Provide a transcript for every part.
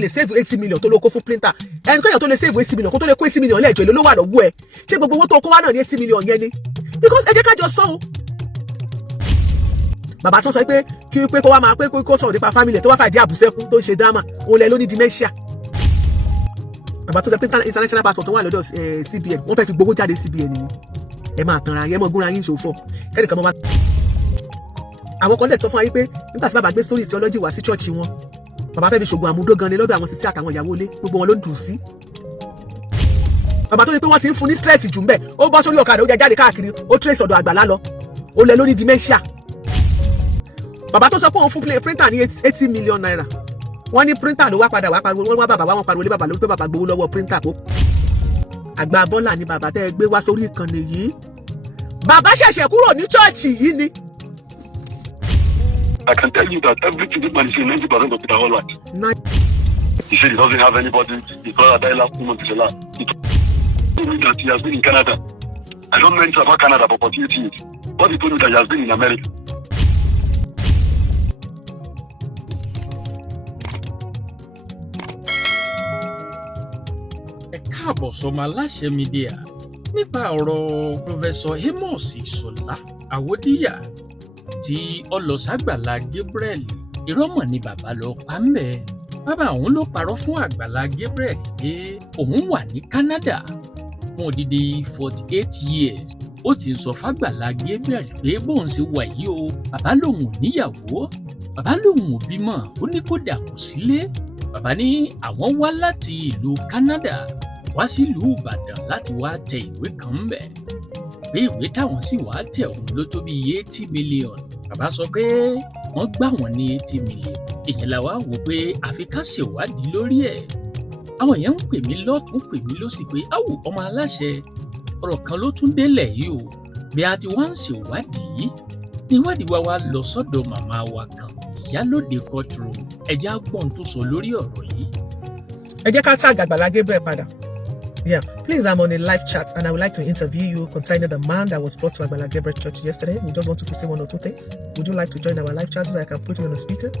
lè save 80 million tó ló kó fún printer ẹni kéèyàn tó lè save 80 million kó tó lè kó 80 million lẹ́ẹ̀jọ́ èlò ló wà lọ́wọ́ ẹ̀ ṣé gbogbo owó tó kó wá náà ní 80 million yẹn ni because ẹ jẹ́ ká jọ sọ o. bàbá tó sọ pé kí pé kó wá máa pé kó sọ̀rọ̀ nípa family tó wá fàdí àbùsẹ́kún tó ń ṣe drama òun lẹ ló ní dementia. bàbá tó sọ pé international passport wà lọ́dọ̀ CBN wọ́n fẹ́ fi gbowó jáde CBN ni ẹ máa tanra yẹn mọ́ gúnra yín ṣòfò kẹ́nìkan mọ́ wá. àwọn kan lè sọ fún wa yí pé nígbà tí bàbá gbé story theology wá sí church wọn bàbá fẹ́ fi ṣògùn àmúdó gan ni lọ́dọ̀ àwọn sisi àtàwọn ìyàwó ilé gbogbo wọn ló ń dùn sí. bàbá tó ní pé wọ́n ti ń fún ní stress jù ń bẹ̀ ó bọ́ sórí ọ̀kadà ó jẹ jáde káàkiri ó trace ọ̀dọ̀ Àgbàlá lọ ó lẹ lórí dementia. bàbá tó sọ pé òun fún printer ní 80 million naira wọ́n ní printer ló wá padà wá pariwo wọ́n wá bàbá wọn pariwo lé bàbá lórí pé bàbá gbowó lọ́wọ́ printer kó. àgbà bọ́là ni bàbá tẹ́ ẹ gbé wá sórí ìkànnì yìí bàbá ṣẹ̀ṣẹ̀ kúrò ní chọ́ọ̀chì yìí ni. I can tell you that everything this man is saying, 90% of it are all right. He said he doesn't have anybody. His brother died last month. He told me that he has been in Canada. I don't mention about Canada for opportunity. But he told me that he has been in America. Ẹ káàbọ̀ sọ́mọ Aláṣẹ Media nípa ọ̀rọ̀ Professor Amos Isola Awodiya tí ọlọ́sàgbàlá Gabriel ìrọ́mọ̀ ni bàbá lọ pa ń bẹ̀. bàbá òun ló parọ́ fún Àgbàlá Gabriel pé òun wà ní Canada fún odidi 48 years. ó ti ń sọ f'Àgbàlá Gabriel pé bóun ṣe wà yìí o bàbá lòun ò níyàwó bàbá lòun ò bímọ ó ní kódà kò sílé. bàbá ní àwọn wá láti ìlú Canada wá sílùú Ìbàdàn láti wá tẹ ìwé kan ń bẹ̀ pé ìwé táwọn sì wá tẹ̀ òun ló tó bí 80 million. bàbá sọ pé wọ́n gbà wọ́n ní 80 million. èyàn la wá wò pé àfi ká ṣèwádìí lórí ẹ̀. àwọn èèyàn ń pè mí lọ́tún pè mí lósì pé áwò ọmọ Aláṣẹ ọ̀rọ̀ kan ló tún délẹ̀ yìí o bí a ti wá ń ṣèwádìí ní ìwádìí wa lọ sọ́dọ̀ màmá wa kan Ìyálóde Courtroom ẹ̀já gbọ́n tó sọ lórí ọ̀rọ̀ yìí. ẹ jẹ́ ká tag Àgbàlá Gabriel padà. Yeah, please, I'm on a live chat and I would like to interview you concerning the man that was brought to Agbala Gabriel Church yesterday. We just want you to say one or two things. Would you like to join our live chat so I can put you on a speaker?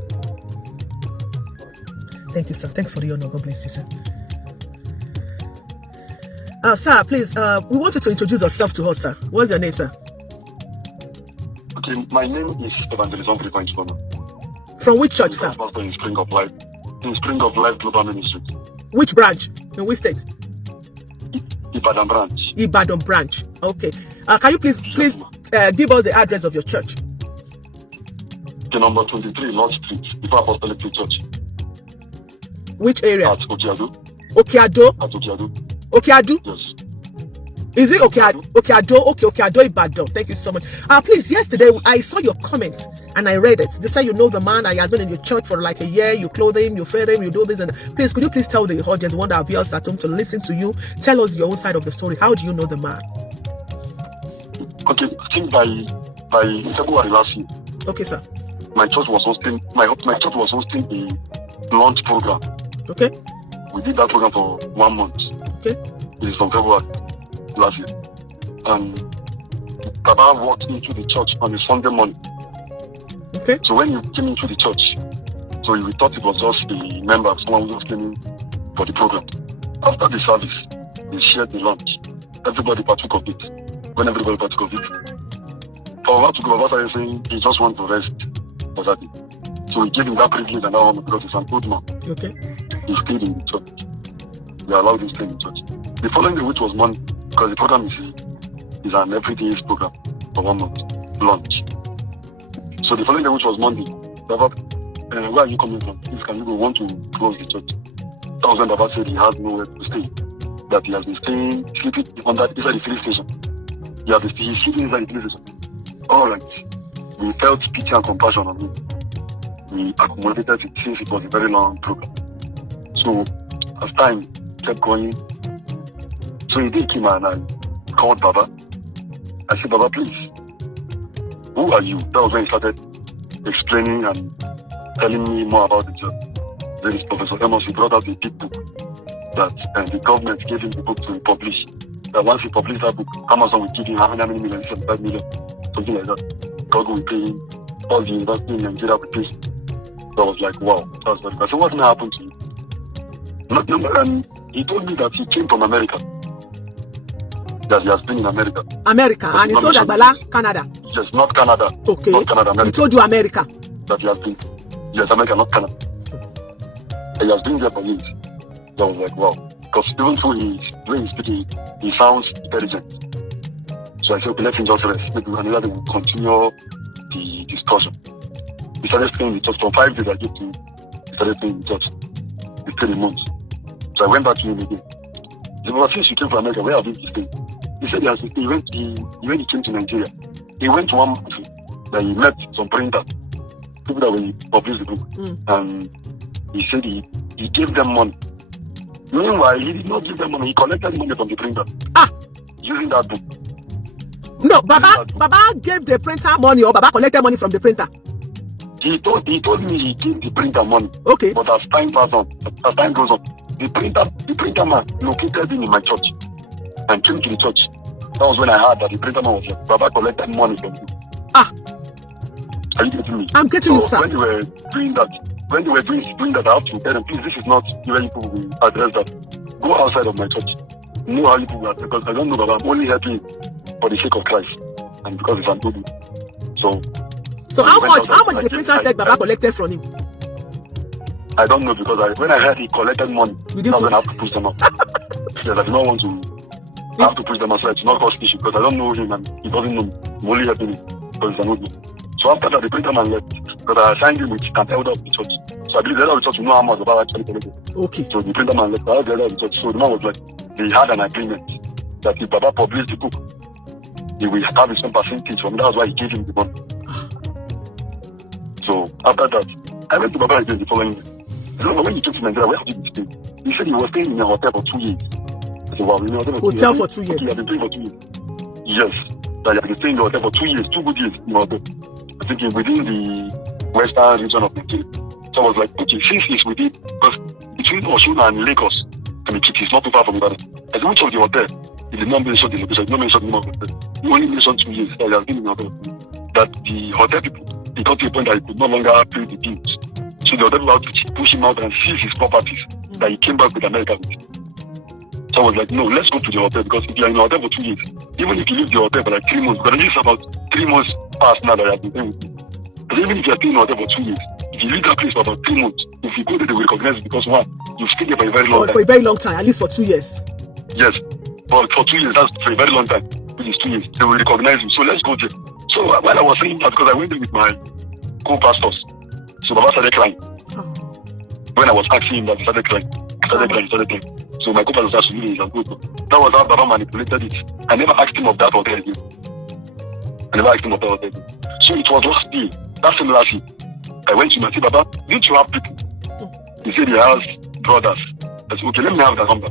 Thank you, sir. Thanks for the honor. God bless you, sir. Sir, please, we want you to introduce yourself to us, sir. What's your name, sir? Okay, my name is Evangelist Isola. From which church, sir? In Spring of Life. In Spring of Life Global Ministry. Which branch? In which state? Ibadan branch. Ibadan branch. Okay. Can you please give us the address of your church? The number 23 Lord Street, Ifa Apostolic Church. Which area? At Okeado. Okeado? At Okeado. Okeado? Yes. Is it Okeado? Okeado? Okay, Okeado Ibadan. Thank you so much. Please, yesterday I saw your comments and I read it. They say you know the man, he has been in your church for like a year, you clothe him, you feed him, you do this and please, could you please tell the audience, one that viewers at home to listen to you, tell us your own side of the story. How do you know the man? Okay, I think by February last year. Okay, sir. My church was hosting a launch program. Okay. We did that program for 1 month. Okay. It is from February last year. And Baba walked into the church on a Sunday morning. Okay. So when you came into the church, so we thought it was just the members, someone who just came in for the program. After the service, we shared the lunch. Everybody partook of it. When everybody partook of it, for Baba to go, Baba started saying he just wants to rest for that day. So we gave him that privilege and that honor because he's an old man. Okay. He stayed in the church. We allowed him to stay in the church. The following day, which was Monday, because the program is an everyday program for 1 month, lunch. So the following day, which was Monday, Baba, where are you coming from? Please, can you go? Want to close the church? That was when Baba said he has nowhere to stay. That he has been sleeping inside the filling station. He's sleeping inside the filling station. All right. We felt pity and compassion on him. We accommodated it since it was a very long program. So as time kept going, so he did came and I called Baba. I said, Baba, please, who are you? That was when he started explaining and telling me more about the church. Then this Professor Amos, he brought out a big book that the government gave him the book to publish. That once he published that book, Amazon will give him how many million, 75 million, something like that. God will pay him, all the university in Nigeria will pay him. So I was like, wow, that was very bad. So what's going to happen to you? He told me that he came from America. That he has been in America. America, and he told Agbala, Canada. Yes, not Canada. Okay. Not Canada, America. He told you America. That he has been. Yes, America, not Canada. He has been there for years. So I was like, wow. Because even through the way he's speaking, he sounds intelligent. So I said, okay, let him just rest. Maybe another day we'll continue the discussion. He started staying in the church. From 5 days I gave to him, he started staying in the church. He stayed a month. So I went back to him again. He said, since you came from America, where have you been staying? He said when he came to Nigeria, he went to one country that he met some printers, people that will publish the book. And he said he gave them money. Meanwhile, he did not give them money. He collected money from the printer. Using that book. No, Baba gave the printer money, or Baba collected money from the printer. He told me he gave the printer money. Okay. But as time goes on, the printer man located him in my church and came to the church. That was when I heard that the printer man was like, Baba collected money from him. Are you getting me? I'm getting you, sir. When they were doing that, I have to tell them, please, this is not the way people will address that. Go outside of my church. Know how you people are, because I don't know, but I'm only helping for the sake of Christ and because it's an good. So how much the printer said Baba collected from him? I don't know, because when I heard he collected money, that's when I have to push them up. Yes, I do not want to have to push them aside. It's not cause issue, because I don't know him and he doesn't know me. I'm only helping him because it's an good. So after that, the printer man left, because I assigned him with an elder of the church. So I believe the elder of the church will know how much Baba actually collected. Okay. So the printer man left, I was the elder of the church. So the man was like, they had an agreement that if Baba published the book, he will have his own percentage from me. That's why he gave him the money. So after that, I went to Baba again the following year. I don't know, when he came to Nigeria, where did he stay? He said he was staying in a hotel for 2 years. I said, wow, in a hotel for 2 years. He had been staying for 2 years. Yes, that he had been staying in the hotel for 2 years, 2 good years in the hotel. I think within the western region of Nigeria. So I was like, okay, since he's within, because between Osun and Lagos, it's not too far from Ibadan. I said, which of the hotel? He did not mention the location, he did not mention the name of the hotel. He only mentioned 2 years that he has been in the hotel. That the hotel people, he got to a point that he could no longer pay the bills. So the hotel had to push him out and seize his properties that he came back with America with. So I was like, no, let's go to the hotel, because if you are in the hotel for 2 years, even if you leave the hotel for like 3 months, because it's about 3 months past now that I have been there with you. But even if you are staying in the hotel for 2 years, if you leave that place for about 3 months, if you go there, they will recognize it, because one, you stayed there for a very long time. For a very long time, at least for 2 years. Yes, but for 2 years, that's for a very long time, which is 2 years. They will recognize you. So let's go there. So while I was saying that, because I went there with my co-pastors, so Baba started crying. When I was asking him that, he started crying. So my co-pastor started to me, that was how Baba manipulated it. I never asked him of that hotel again. So it was last day, that same last year, I went to him and said, Baba, didn't you have people? He said he has brothers. I said, okay, let me have the number.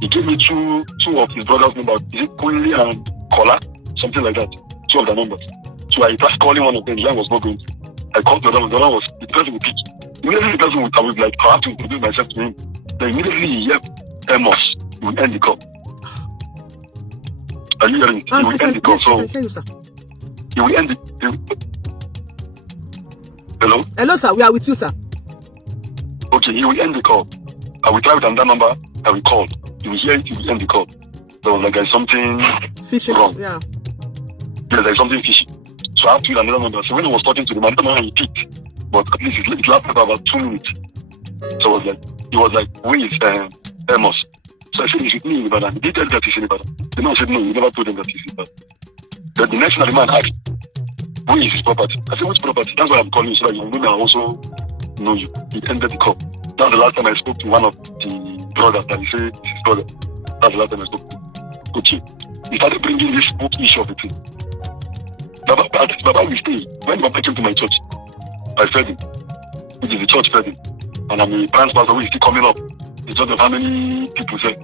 He gave me two of his brothers' numbers. Is it Kunli and Kola? Something like that. 2 of the numbers. So I tried calling one of them, the line was not going. I called the other one, the person would pick. Immediately the person would, I was like, I have to introduce myself to him. Then immediately he left Amos. He would end the call. Are you hearing? He will end the call. So he will end it. Hello? Hello, sir. We are with you, sir. Okay, he will end the call. I will try with another number. I will call. He will hear it. He will end the call. So like there's something fishy wrong. Yeah. Yes, there's something fishy. So I have to use another number. So when I was talking to the man, he picked. But at least it lasted about 2 minutes. So he was like, where is Amos? So I said, he's with me in Ibadan. He did tell that he's in Ibadan. The man said, no, he never told him that he's in Ibadan. Then the next thing the man asked, where is his property? I said, which property? That's why I'm calling you, so that you know I also know you. He ended the call. That's the last time I spoke to one of the brothers that he said is his brother. That's the last time I spoke to him. Okay. He started bringing this book issue of the thing. Baba will stay. When Baba came to my church, I fed him, which is the church fed him. And I'm a branch pastor who is still coming up. It's not of how many people say.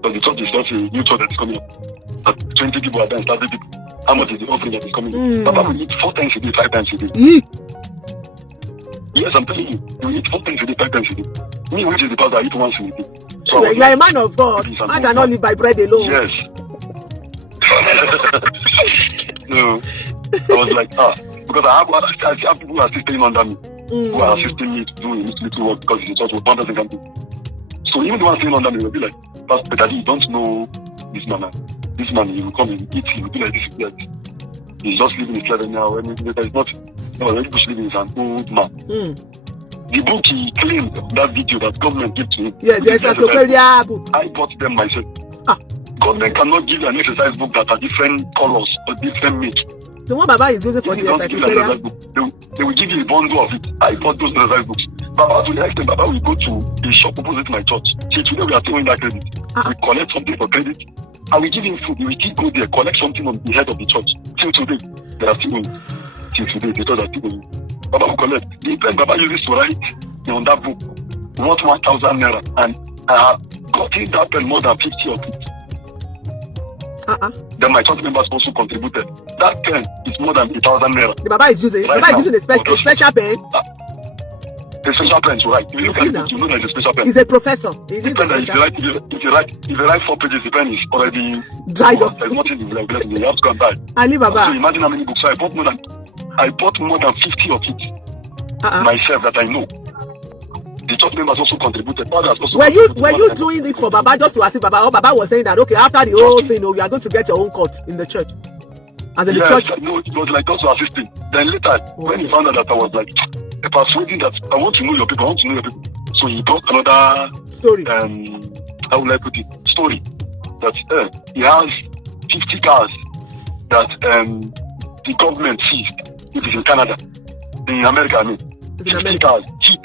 But the church is just a new church that is coming up. But 20 people are there, 30 people. How much is the offering that is coming in? Baba will eat 4 times a day, 5 times a day. Yes, I'm telling you. He will eat 4 times a day, 5 times a day. Me, which is the pastor, I eat once a day. So you are a man of God. Man cannot live by bread alone. Yes. No. I was like, because I have people who are still staying under me, who are assisting me to do a little work, because it's a church with one person can do. So even the one staying under me will be like, Pastor Daddy, you don't know this man. This man, he will come and eat, he will be like this, he will be like this. He's just living his life now. I mean, there's not already living, he's an old man. The book he claimed, that video that government gave to him. Yeah, there's a encyclopedia book. I bought them myself. Government cannot give you an exercise book that are different colors or different meat. The one Baba is using for the encyclopedia. They will give you a bundle of it. I bought those exercise books. Baba, to the extent, Baba will go to a shop opposite my church. See, today we are throwing that credit. We collect something for credit. And we give him food. We keep go there, collect something on the head of the church. Till today, they are still going. Till today, they thought they are still going. Baba will collect. The pen Baba uses to write on that book worth 1,000 naira. And I have gotten that pen more than 50 of it. Then my church members also contributed. That pen is more than 1,000 naira. The Baba is using. Right, Baba is using a special pen. A special pen to write. If you look at it, you know that it's a special pen. He's a professor. If you write 4 pages, the pen is already dried up. There's nothing you have to go and buy. Ali Baba. So imagine how many books. So I bought more than 50 of it myself that I know. The church members also contributed. Were you doing this for Baba just to assist Baba? Or Baba was saying that okay, after the whole thing, you are going to get your own court in the church. As in the church. No, it was like also assisting. Then later, when he found out that I was like persuading that I want to know your people, So he brought another story. How will I put it? Story that he has 50 cars that the government seized. It is in Canada, in America. I mean, 50 cars, Jeep.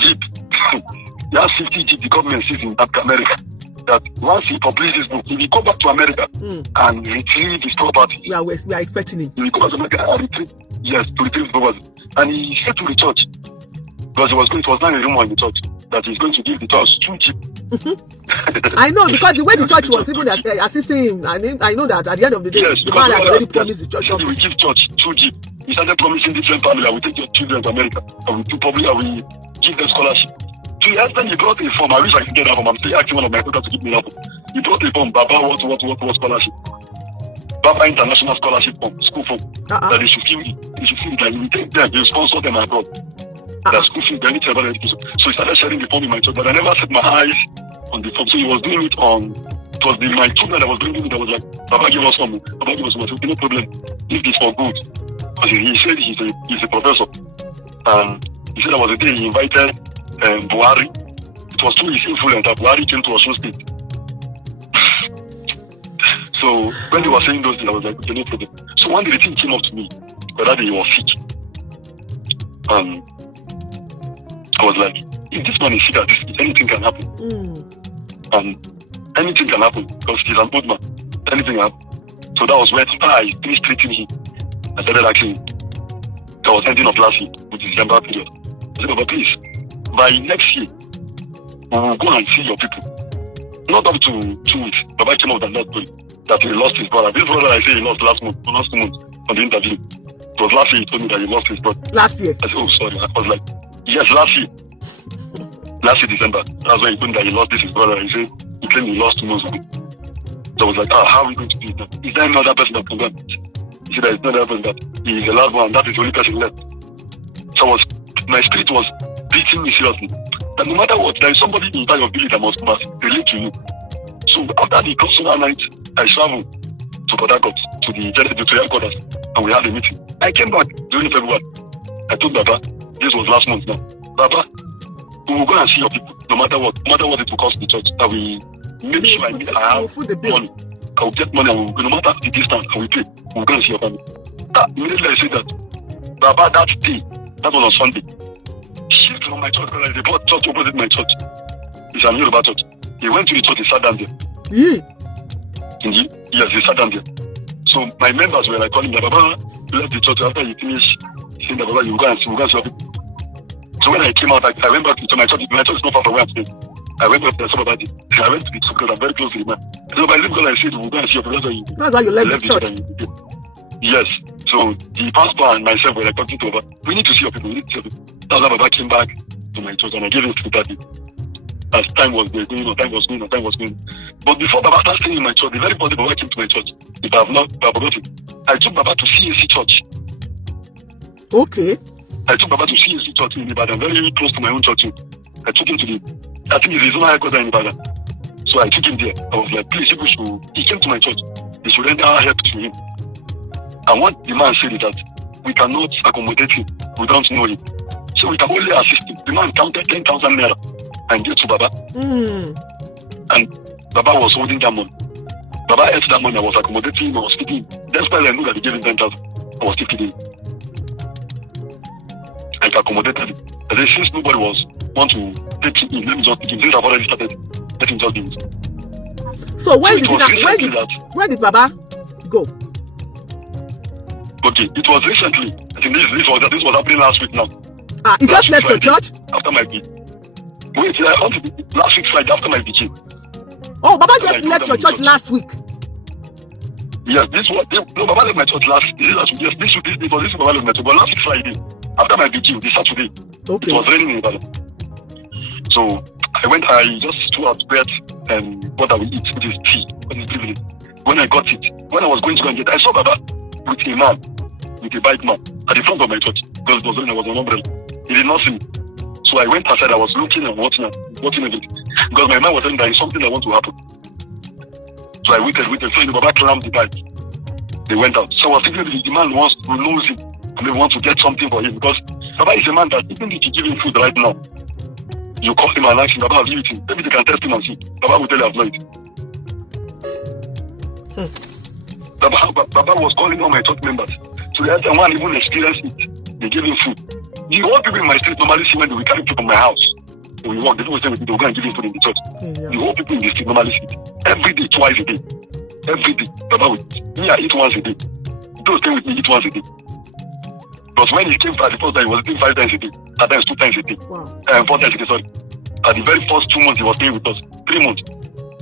He has 50 Jeep. The government seized in America. That once he publishes this book, he will go back to America and retrieve his property. We are expecting him. He will go back to America and retrieve his property. And he said to the church, because it was not a rumor in the church, that he's going to give the church 2 Jeep. I know, because the way the church was even assisting him, I know that at the end of the day, the man has already promised the church something. He will give church 2 Jeep. He started promising different families, I will take your children to America. I will give them scholarship. To the extent he brought a form, I wish I could get that form. I'm still asking one of my brothers to give me that form. He brought a form, Baba, what scholarship? Baba International Scholarship form, school form. That they should fill it. That you take them, you sponsor them abroad. That school fee, they need to have education. So he started sharing the form in my church, but I never set my eyes on the form. So he was doing it on, it was my children that was bringing it that was like, Baba give us one, Baba give us one. So no problem, if it's for good. Because he said he's a professor. And he said there was a day he invited Buhari. It was through his influence that Buhari came to Osun State. So when they were saying those things, I was like, okay, no problem. So one day the thing came up to me, but that day he was sick. I was like, if this man is sick, anything can happen. Anything can happen because he's an old man. Anything can happen. So that was when I finished treating him. I started asking him. That was ending of last year, which is December period. I said, Baba, please, by next year, we will go and see your people. Not up to 2 weeks. Baba came out and not told that he lost his brother. This brother I say he lost last 2 months on the interview. It was last year he told me that he lost his brother. Last year? I said, oh, sorry. I was like, yes, last year. Last year, December. That's when he told me that he lost his brother. He said, he claimed he lost 2 months ago. So I was like, how are we going to do it now? Is there another person that can do it? He said, there is no other person that he is the last one. That is the only person left. So my spirit was beating me seriously. That no matter what, there is somebody in your village that must relate to you. So after the consular night, I traveled to Port Harcourt, to the headquarters, and we had a meeting. I came back during February. I told Baba, this was last month now. Baba, we will go and see your people, no matter what it will cost the church. I will make sure I have money. I will get money, no matter the distance, I will pay. We will go and see your family. Immediately I said that, Baba, that day, that was on Sunday. Shift from my church, because they bought church opposite my church. It's a Yoruba church. He went to the church, he sat down there. Yeah. Yes, he sat down there. So my members were like calling me, Baba, left the church after you finish saying that, Baba, you will go and see your people. So when I came out, I went back to my church. My church is not far from where I'm staying. I went back to the it. I went to the church because I'm very close to the man. So by leaving, I said, we'll go and see your people. That's how you left the church. Yes. So the pastor and myself were like talking to Baba. We need to see your people. That's how Baba came back to my church and I gave him to that day. As time was going on. But before Baba started staying in my church, the very first day Baba came to my church, if I have not forgotten, I took Baba to CAC church. Okay. I took Baba to CAC church in Ibadan, very close to my own church. I took him to the I think it's his own headquarters in Ibadan. So I took him there. I was like, please, he came to my church. They should render help to him. And what the man said is that we cannot accommodate him. We don't know him. So we can only assist him. The man counted 10,000 naira and gave to Baba. And Baba was holding that money. Baba ate that money. I was accommodating him. I was feeding him. Despite I knew that he gave him 10,000, I was still feeding him. I accommodated him. I said, since nobody want to take him in, let me just take him. Since I've already started, let him just do it. So where did Baba go? Okay, it was recently. I think this was happening last week now. He just left your church? After my beat. Wait, last week Friday after my beat. Oh, Baba just left your church last week. Yes, Baba left my church last week. Yes, this week Baba left my church. But last week Friday, after my beat, this Saturday, okay. It was raining in Ibadan. So I just threw out bread and what I will eat, which is tea, which is privilege. When I got it, when I was going to go and get it, I saw Baba with a man, with a bike man, at the front of my church. Because it was raining, I was on umbrella. He did not see me. So I went outside, I was looking and watching everything. Because my mind was saying there is something that wants to happen. So I waited. So the Baba clamped the bike. They went out. So I was thinking the man wants to lose him. And they want to get something for him. Because Baba is a man that even if you give him food right now, you call him and ask him, Baba, have you eaten? Maybe they can test him and see. Baba will tell you I've not eaten. Baba was calling all my church members. So the other one even experienced it. They gave him food. The old people in my street normally see when they will carry people from my house. When we walk, they don't say they will go and give him food in the church. The old people in the street normally see it. Every day, twice a day. Every day. Baba will I eat once a day. Those stay with me eat once a day. But when he came for the first time, he was eating 5 times a day. At times 2 times a day. Wow. 4 times a day, sorry. At the very first 2 months he was staying with us. 3 months.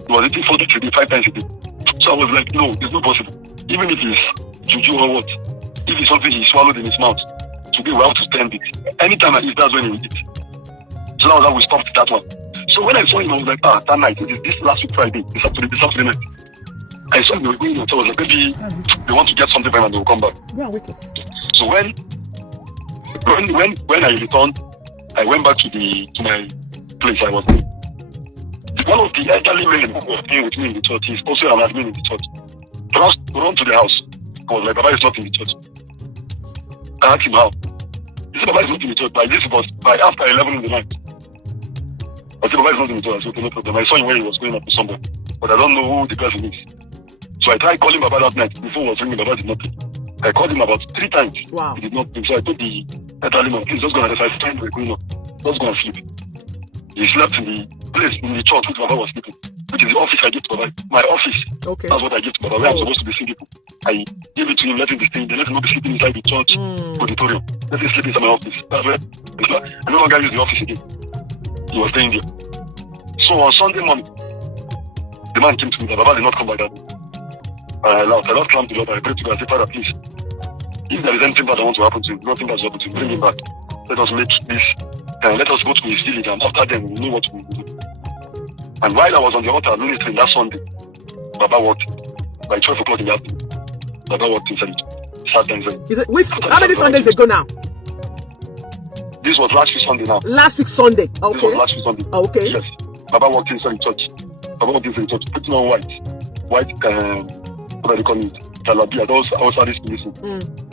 He was eating 4 times a day, 5 times a day. So I was like, no, it's not possible. Even if it's juju or what, if it's something he swallowed in his mouth, today we have to stand it. Anytime I eat, that's when he will eat. So now that we stopped that one. So when I saw him, I was like, that night, this last week Friday, this Saturday night. I saw him, they were going out. So I was like, maybe they want to get something for him and they will come back. Yeah, wicked. So when I returned, I went back to my place I was in. One of the elderly men who was staying with me in the church is also an admin in the church. Run to the house. I was like, Baba is not in the church. I asked him how. He said, Baba is not in the church. By this was by after 11 in the night. I said, Baba is not in the church. I said, okay, no problem. I saw him when he was going up to somewhere. But I don't know who the person is. So I tried calling Baba that night. Before he was ringing, Baba did not pick. I called him about 3 times. Wow. He did not pick. So I told the elderly man, please just go and rest. I said, we're going up. Just go and sleep. He slept in the place in the church which Baba was sleeping. Which is the office I give to Baba. My office. Okay. That's what I give to Baba. Where I'm supposed to be seeing people. I give it to him, let him be staying. They let him not be sleeping inside the church auditorium. Let him sleep inside my office. That's where I no longer use the office again. He was staying there. So on Sunday morning, the man came to me. Baba did not come by that. I laughed. I just clamped the Lord. I prayed to God. I said, Father, please, if there is anything bad that wants to happen to him, nothing that's happened to him, bring him back. Let us make this. Let us go to his village, and after then we know what we will do. And while I was on the altar ministering that Sunday, Baba walked by 12 o'clock in the afternoon. Baba walked inside. Sat down inside. How many Sundays ago now? This was last week Sunday now. Last week Sunday. Okay. This was last week Sunday. Okay. Yes. Baba walked inside the church. Baba walked inside the church, putting on white, what do they call it? Talabia. Those outside this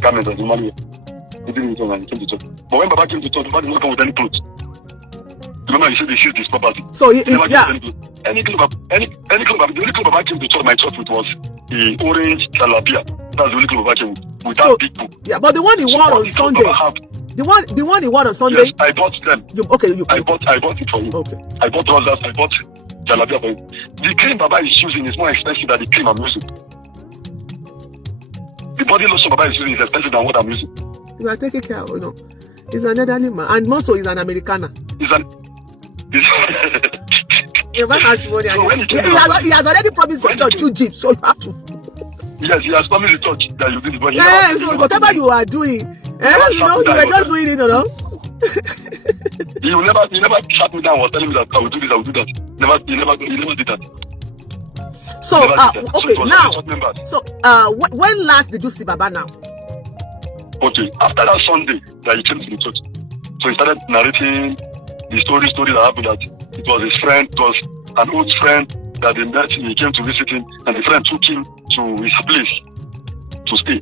garments as normally. He didn't return and he came to church. But when Baba came to church, Baba did not come with any clothes. Remember, he said they seized his property. So he yeah. Any clothes, the only clothes Baba came to church, my church with was the orange talabia. That's the only clothes Baba came with that big book. Yeah, but the one he wore on Sunday. The one he wore on Sunday. Yes, I bought them. I bought it for him. Okay. I bought trousers. I bought talabia for him. The cream Baba is using is more expensive than the cream I'm using. The body lotion Baba is using is expensive than what I'm using. You are taking care of, he's an elderly man, and also he's an Americana. Your man has money. So he has already promised your church 2 jeeps, so you have to. Yes, he has promised the church that you did it. But so whatever you are doing, you were just doing it, He never sat me down and was telling me that I will do this, I will do that. He never did that. So, okay, now, so when last did you see Baba now? Okay, after that Sunday that he came to the church, so he started narrating the story that happened that it was his friend, it was an old friend that they met. He came to visit him, and the friend took him to his place to stay.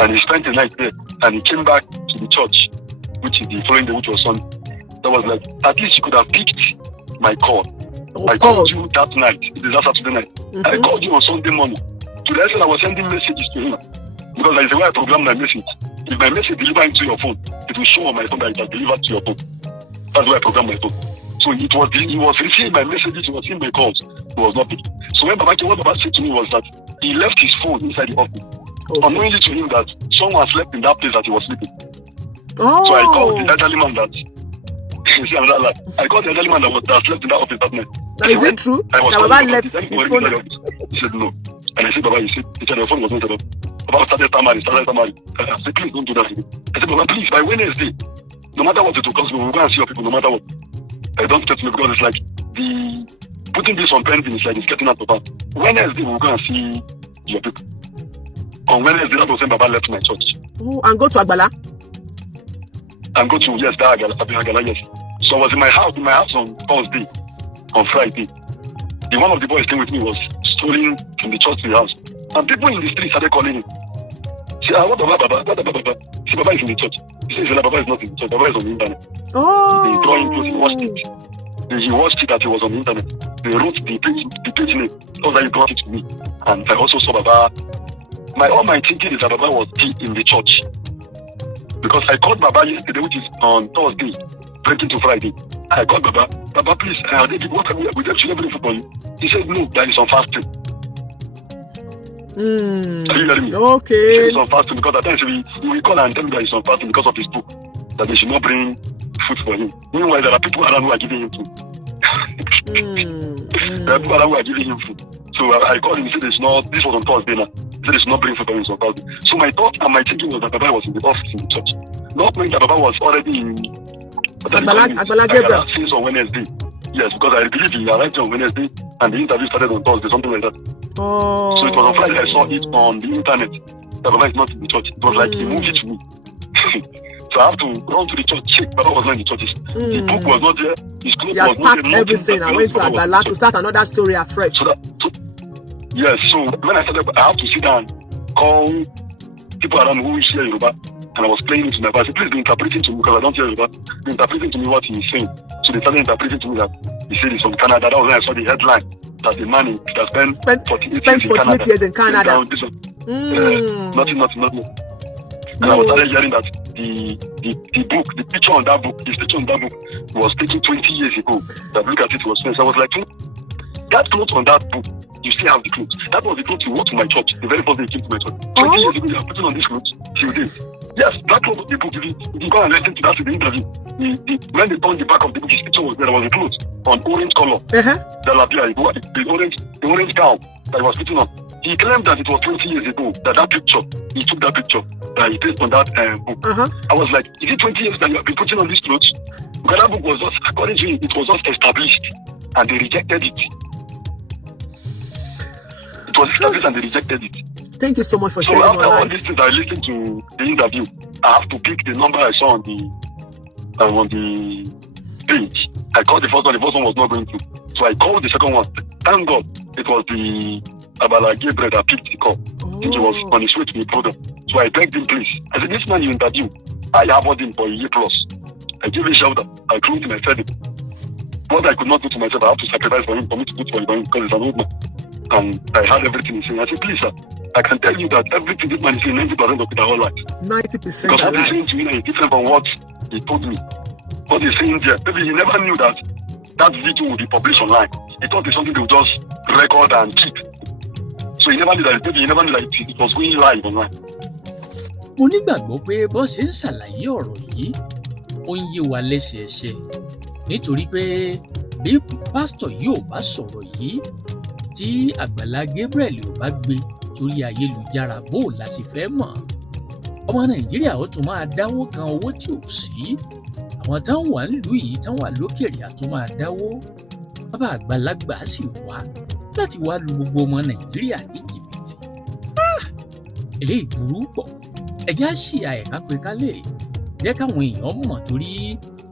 And he spent the night there, and he came back to the church, which is the following day, which was Sunday. That was like, at least you could have picked my call. I called you that night. It is that Saturday night. I called you on Sunday morning. To the extent I was sending messages to him. Because there is a way I program my message. If my message delivers to your phone, it will show on my phone that it has delivered to your phone. That's why I program my phone. So he was receiving my messages, he was seeing my calls. He was not picking. So what Baba said to me was that he left his phone inside the office. Unknowingly to him that someone slept in that place that he was sleeping. So I called the elderly man that I called the elderly man that slept in that office that night. Now, is it true that Baba left his phone? He said no. And I said, Baba, he said your phone was not set up. Baba started stammering. I said, please don't do that again. I said, Baba, please, by Wednesday, no matter what it will cost me, we'll go and see your people, no matter what. I don't get me because it's like putting this on pending is like it's getting out of hand. Wednesday, we'll go and see your people. On Wednesday, that was when Baba left my church. Oh, and go to Agbala? And go to, yes, that Agbala, yes. So I was in my house on Thursday, on Friday. One of the boys came with me was stolen from the church to the house. And people in the street started calling him. Say, what about Baba? See, Baba is in the church. He says, Baba is not in the church. Baba is on the internet. Oh. They draw him close. He watched it. He watched it that he was on the internet. They wrote the page name. Also, he brought it to me. And I also saw Baba. All my thinking is that Baba was in the church. Because I called Baba yesterday, which is on Thursday, breaking to Friday. I called Baba, please, what are we actually for you? He said, no, that is on fasting. Are you hearing me? Okay. He said it's on fasting because at times we call and tell him that he's on fasting because of his book, that they should not bring food for him. Meanwhile, there are people around who are giving him food. There are people around who are giving him food. So I called him, he said this was on Thursday now. He said it's not bringing food for him on Thursday. So my thought and my thinking was that Baba was in the office in the church. Not knowing that Baba was already in Agbala Gabriel. Since on Wednesday. Yes, because I believe he arrived on Wednesday and the interview started on Thursday, something like that. Oh. So it was on Friday, I saw it on the internet. That Baba is not in the church. It was like he moved it to me. So I have to run to the church, check Baba was not in the church. The book was not there, his clothes was not there. Everything. I went to Agbala to start another story afresh. Yes, so when I started, I have to sit down, call people around who hear Yoruba. And I was playing it to my father. I said, please be interpreting to me because I don't hear Yoruba. Be interpreting to me what he's saying. So they started interpreting to me that he said he's from Canada. That was when I saw the headline that the man that spent 48 years in Canada. Nothing. And I was started hearing that the picture on that book was taken 20 years ago. That look at it was finished. I was like, that clothes on that book, you still have the clothes. That was the clothes you wore to my church. The very first day you came to my church. 20 years ago, you are putting on these clothes. You did. Yes, that clothes of the book, you can go and listen to that in the interview. When they turned the back of the book, his picture was there was a clothes on orange color. The orange gown that he was putting on. He claimed that it was 20 years ago that picture, he took that picture that he placed on that book. I was like, is it 20 years that you have been putting on these clothes? Because that book was just, according to him, it was just established and they rejected it. It was established and they rejected it. Thank you so much for sharing. So after all these things, I listened to the interview. I have to pick the number I saw on the page. I called the first one. The first one was not going through. So I called the second one. Thank God it was the Agbala Gabriel that picked the call. He was on his way to the program. So I begged him, please. I said, this man you interview, I have him for a year plus. I gave him a shout out. I clothed him, I fed him. What I could not do to myself, I have to sacrifice for him, for me to do for him because he's an old man. And I had everything he's saying. I said, please, sir, I can tell you that everything this man is saying, 90% of it are all right. 90%. Because what he's saying to me now is different from what he told me. What he's saying there, maybe he never knew that video would be published online. He thought it's something they would just record and keep. So he never knew that it was going live online. Mo nígbàgbọ́ pé bó ṣe ń ṣàlàyé ọ̀rọ̀ yìí, ó ń yé wa lẹ́sẹẹsẹ. Nítorí pé bí pásítọ̀ yìí ò bá sọ̀rọ̀ yìí, tí Agbala Gabriel ò bá gbé sórí ayélujára bó la sì fẹ́ mọ̀. Ọmọ Nàìjíríà ó tún máa dáwó kan owó tí ò sí. Àwọn táwọn wà nílùú yìí táwọn wà lókèèrè àtún máa dáwó. Bàbá àgbàlagbà sì wá láti wá lu gbogbo ọmọ Nàìjíríà ní jìbìtì. Eléyìí burú pọ̀. Ẹ̀já ṣì àyẹ̀ká pé kálẹ̀ jẹ́ káwọn èèyàn mọ̀ torí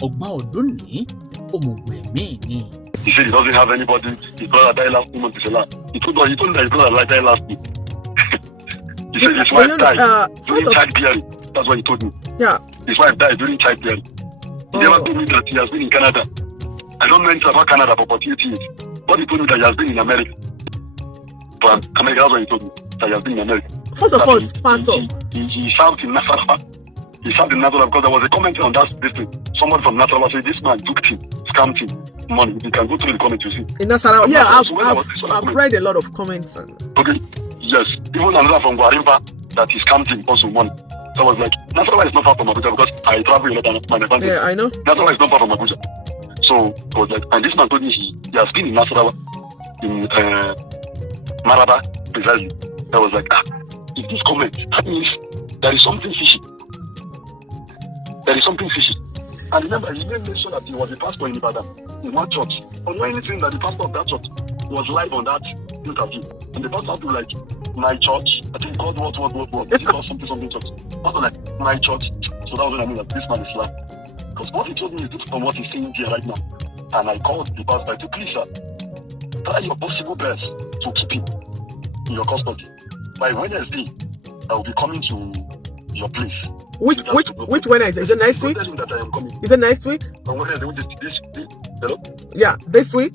ọgbọ́n ọdún ní òmùgọ̀ ẹ̀mí ni. He said he doesn't have anybody. His brother died last month. He told me that his brother died last week. He said his wife died during childbearing. That's what he told me. Yeah. His wife died during childbearing. He never told me that he has been in Canada. I don't know anything about Canada for 48 years. But he told me that he has been in America. But America, that's what he told me. That he has been in America. First of all, Pastor. He served in Nasarawa. He served in Nasarawa because there was a comment on that thing. Someone from Nasarawa said, this man took him, scammed him, money. You can go through the comments you see. In Nasarawa, yeah, I've read a lot of comments. Okay, yes. Even another from Guarimpa that he scammed him also money. So I was like, Nasarawa is not far from Abuja because I travel a lot and my family. Yeah, I know. Nasarawa is not far from Abuja. So I was like, and this man told me he has been in Nasarawa, in Maraba, precisely. I was like, if this comment, that means there is something fishy. There is something fishy. And remember, he made mention that he was a pastor in Ibadan, in one church. On anything that the pastor of that church was live on that interview. And the pastor was like, my church, I think God, what? He called something church. Pastor like, my church. So that was what I mean, that this man is lying. Because what he told me is different from what he's saying here right now. And I called the pastor to please, sir, try your possible best to keep him in your custody. By Wednesday, I will be coming to your place. Which Wednesday? Is it next week? That I am coming. Is it next week? On Wednesday, hello? Yeah, this week.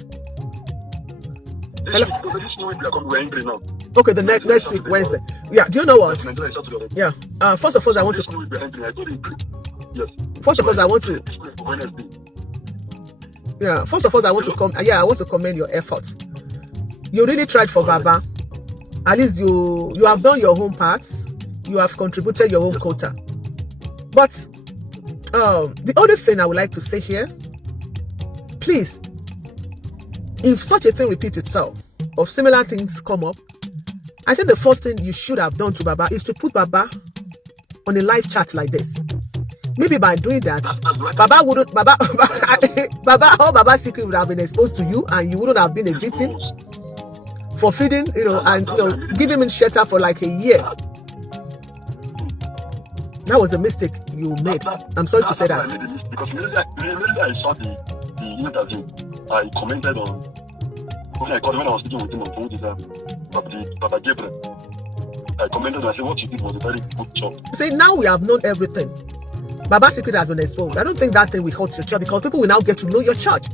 This week we are coming. We're angry now. Okay, the next week, Wednesday. Yeah, do you know what? Yeah. First of all, I want to. Yes. First of all, I want to. Yeah. First of all, I want to come. Yeah, I want to commend your efforts. You really tried for Baba. At least you have done your own parts. You have contributed your own quota. But the only thing I would like to say here, please, if such a thing repeats itself, or similar things come up, I think the first thing you should have done to Baba is to put Baba on a live chat like this. Maybe by doing that, Baba's secret would have been exposed to you, and you wouldn't have been a victim for feeding, and giving him shelter for like a year. That was a mistake you made. I'm sorry to say that. Because really I saw the interview. I commented on when I was speaking with him on phone with Agbala Gabriel. I commented and I said what you did was a very good job. See, now we have known everything. Baba's secret has been exposed. I don't think that thing will hurt your church because people will now get to know your church.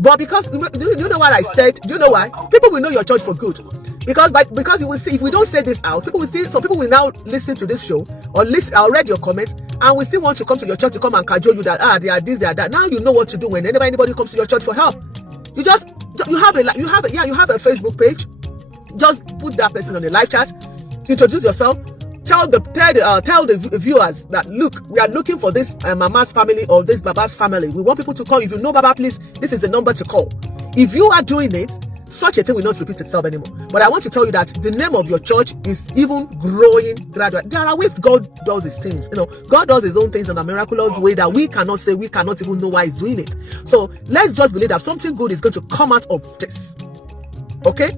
But because do you know what I said? Do you know why? People will know your church for good. Because you will see, if we don't say this out, people will see. Some people will now listen to this show or read your comments, and we still want to come to your church to come and cajole you that they are this, they are that. Now you know what to do when anybody comes to your church for help. You have a Facebook page. Just put that person on the live chat. Introduce yourself. Tell the viewers that look, we are looking for this Mama's family or this Baba's family. We want people to call. If you know Baba, please, this is the number to call. If you are doing it, such a thing will not repeat itself anymore. But I want to tell you that the name of your church is even growing gradually. There are ways God does his things. God does his own things in a miraculous way that we cannot say, we cannot even know why he's doing it. So let's just believe that something good is going to come out of this. Okay?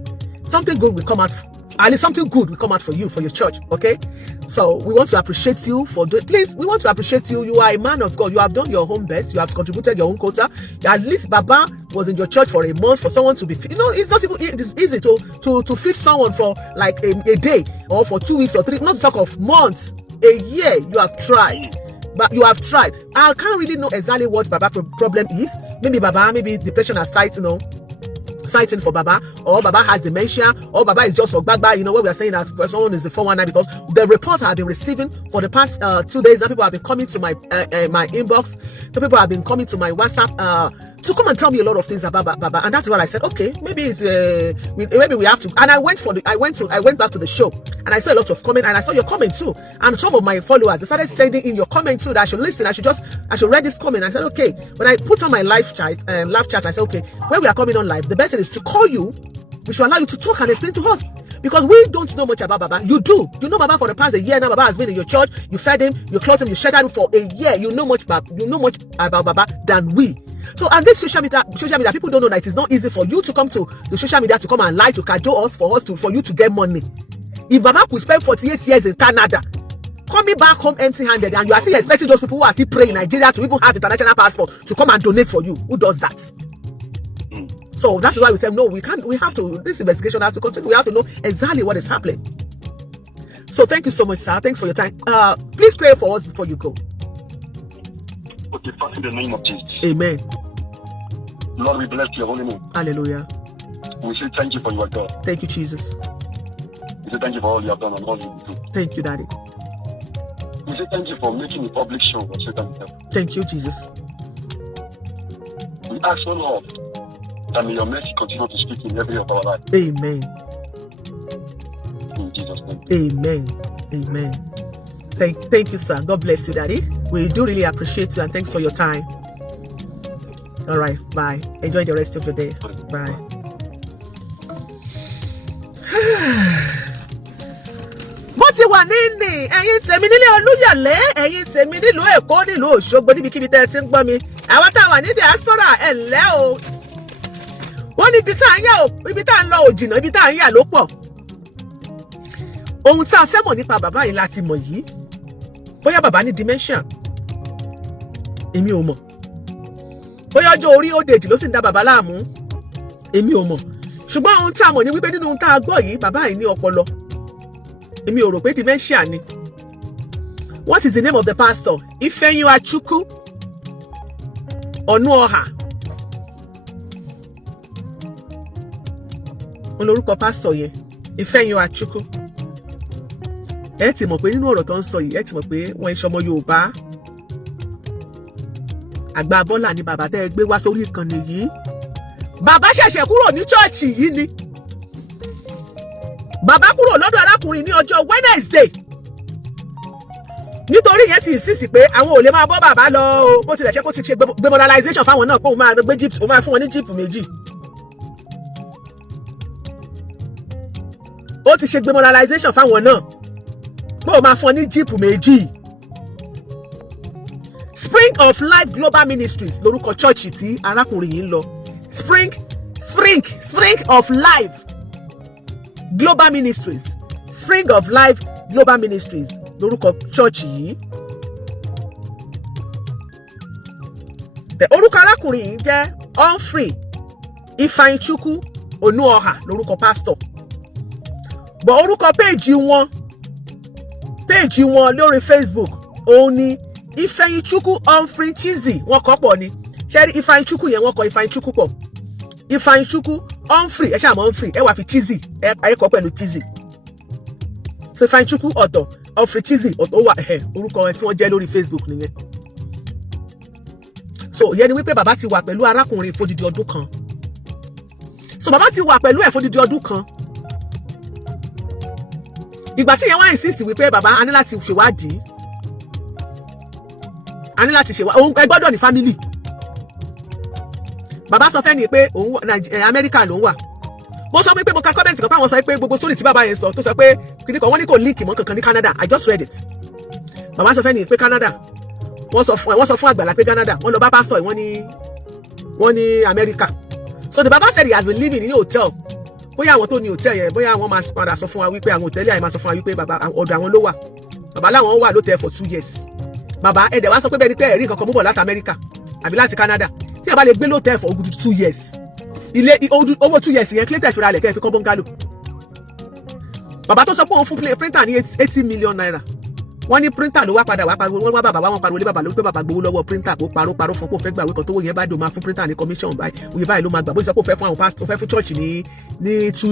Something good will come out. At least something good will come out for you, for your church. Okay? So we want to appreciate you for doing. Please, we want to appreciate you. You are a man of God. You have done your own best. You have contributed your own quota. At least Baba was in your church for a month for someone to be. It's not even. It is easy to feed someone for like a day or for 2 weeks or 3. Not to talk of months, a year. You have tried. But you have tried. I can't really know exactly what Baba's problem is. Maybe depression aside, citing for Baba, or Baba has dementia, or Baba is just for Gbagba, what we are saying that someone is the 419, because the reports I have been receiving for the past 2 days, that people have been coming to my inbox, some people have been coming to my WhatsApp to come and tell me a lot of things about Baba, and that's what I said. Okay, maybe it's maybe we have to. And I went back to the show, and I saw a lot of comments, and I saw your comment too, and some of my followers they started sending in your comment too that I should listen, I should read this comment. I said okay. When I put on my live chat, I said okay, when we are coming on live, the best thing is to call you. We should allow you to talk and explain to us, because we don't know much about Baba. You do. You know Baba for the past a year now. Baba has been in your church. You fed him, you clothed him, you sheltered him for a year. You know much about Baba than we. So, and this social media, people don't know that it is not easy for you to come to the social media to come and lie to cajole us for you to get money. If Baba could spend 48 years in Canada, coming back home empty-handed, and you are still expecting those people who are still praying in Nigeria to even have international passport to come and donate for you, who does that? So that is why we said, no, we can't, we have to, this investigation has to continue. We have to know exactly what is happening. So thank you so much, sir. Thanks for your time. Please pray for us before you go. Okay, Father, in the name of Jesus. Amen. Lord, we bless your holy name. Hallelujah. We say thank you for your God. Thank you, Jesus. We say thank you for all you have done and all you will do. Thank you, Daddy. We say thank you for making a public show of Satan himself. Thank you, Jesus. We ask, oh Lord, that may your mercy continue to speak in every of our life. Amen. In Jesus' name. Amen. Amen. Thank you, sir. God bless you, Daddy. We do really appreciate you, and thanks for your time. All right. Bye. Enjoy the rest of your day. Bye. Bó ti wà nínú ẹ̀yin tèmi nílé Olúyọ̀lé, ẹ̀yin tèmi nílùú Èkó, nílùú Òṣogbo, níbikíbi tẹ́ ẹ ti ń gbọ́ mi. Àwọn tá a wà ní diaspora ẹ̀ ńlẹ́ o. Wọ́n ní ibi tá à ń yà ó, ibi tá à ń lọ ò jìnnà, ibi tá à ń yà ló pọ̀. Ohun tá a fẹ́ mọ̀ nípa bàbá yìí láti mọ̀ yìí. Bóyá bàbá ní dementia. Èmi ò mọ̀. Bóyá ọjọ́ orí old age ló sì ń dá bàbá láàmú. Èmi ò mọ̀. Ṣùgbọ́n ohun tá a mọ̀ ní wípé nínú ohun tá a gbọ́ yìí, bàbá yìí ní ọpọlọ. Èmi ò rò pé dementia ni. What is the name of the pastor? Ifeyinwachukwu Onuoha. Olórúkọ pastor yẹn, Ifeyinwachukwu. Ẹ ti mọ̀ pé nínú ọ̀rọ̀ tó ń sọ yìí, ẹ ti mọ̀ pé wọ́n ń ṣọmọ Yorùbá. Àgbà Bọ́lá ni bàbá tẹ́ ẹ gbé wá sórí ìkànnì yìí. Bàbá ṣẹ̀ṣẹ̀ kúrò ní chọ́ọ̀chì yìí ni. Bàbá kúrò lọ́dọ̀ arákùnrin ní ọjọ́ Wednesday. Nítorí yẹn ti insist pé àwọn ò lè máa bọ́ bàbá lọ o. Bó tilẹ̀ ṣe kó ti ṣe demoralization fáwọn náà pé òun máa gbé jíìpù, òun máa fún wọn ní jíìpù méjì. Ó ti ṣe demoralization fáwọn náà pé òun máa fún wọn ní jíìpù méjì. Spring of Life Global Ministries lórúkọ chọ́ọ̀chì tí arákùnrin yìí ń lọ. Spring of Life Global Ministries. Spring of Life Global Ministries lórúkọ chọ́ọ̀chì yìí. Orúkọ arákùnrin yìí jẹ́ Humphrey Ifeanyichukwu Onuoha lórúkọ pastor. But orúkọ péèjì wọn lórí Facebook òun ni Ifeanyichukwu Humphrey Chizzy, wọ́n kọ pọ̀ ni. Ṣé rí Ifeanyichukwu yẹn wọ́n kọ Ifeanyichukwu pọ̀. Ifeanyichukwu Humphrey, ẹ ṣáà mọ̀ Humphrey, ẹ wá fi Chizzy, ẹ kọ pẹ̀lú Chizzy. So Ifeanyichukwu ọ̀tọ̀, Humphrey Chizzy ọ̀tọ̀, ó wà orúkọ tí wọ́n jẹ́ lórí Facebook nìyẹn. So ìyẹn ni wípé bàbá ti wà pẹ̀lú arákùnrin fódìdí ọdún kan. So bàbá ti wà pẹ̀lú ẹ̀ fódìdí ọdún kan. Ìgbà tí yẹn wá insist wípé bàbá a ní láti ṣèwádìí. A ní láti ṣèwádìí. Òun ẹ gbọ́dọ̀ ní family. Bàbá sọ fẹ́ ni pé òun Amẹ́ríkà ló ń wà. Mo sọ pé mo ka comment kan pé àwọn sọ pé gbogbo story tí bàbá yẹn sọ tó sọ pé kìnìún kan wọ́n ní kò leak mọ́ kankan ní Canada. I just read it. Bàbá sọ fẹ́ ni pé Canada. Wọ́n sọ fún Àgbàlá pé Canada. Wọ́n lọ bá pásọ̀ wọ́n ní Amẹ́ríkà. So the Baba said he has been living in a hotel. Bóyá àwọn tó ní hotel yẹn, bóyá àwọn máa padà sọ fún wa wípé àwọn hotel yẹn máa sọ fún wa wípé bàbá ọ̀dọ̀ àwọn ló wà. Bàbá láwọn wà lótẹ̀ for 2 years. Bàbá ẹ̀dẹ̀ wá sọ pé bẹ́ẹ̀ ni pé ẹ̀rí nǹkan kan mú bọ̀ láti Amẹ́ríkà àbí láti Canada. Tí ẹ bá lè gbé lótẹ̀ for good 2 years. Ilé owó 2 years yẹn clayton ìfira rẹ̀ kẹ́ ẹ fi kọ́ bọ́ngálò. Bàbá tó sọ pé òun fún printer ní 80 million naira. Wọ́n ní printer ló wá padà wá pariwo, wọ́n wá bàbá wọn pariwo lé bàbá ló pé bàbá gbowó lọ́wọ́ printer kó parọ́ fún kó fẹ́ gbà wíkan tó wó yẹn bá dò máa fún printer ní commission báyìí òye báyìí ló máa gbà bó ṣe sọ pé ó fẹ́ fún àwọn pastor fẹ́ fún church ní tu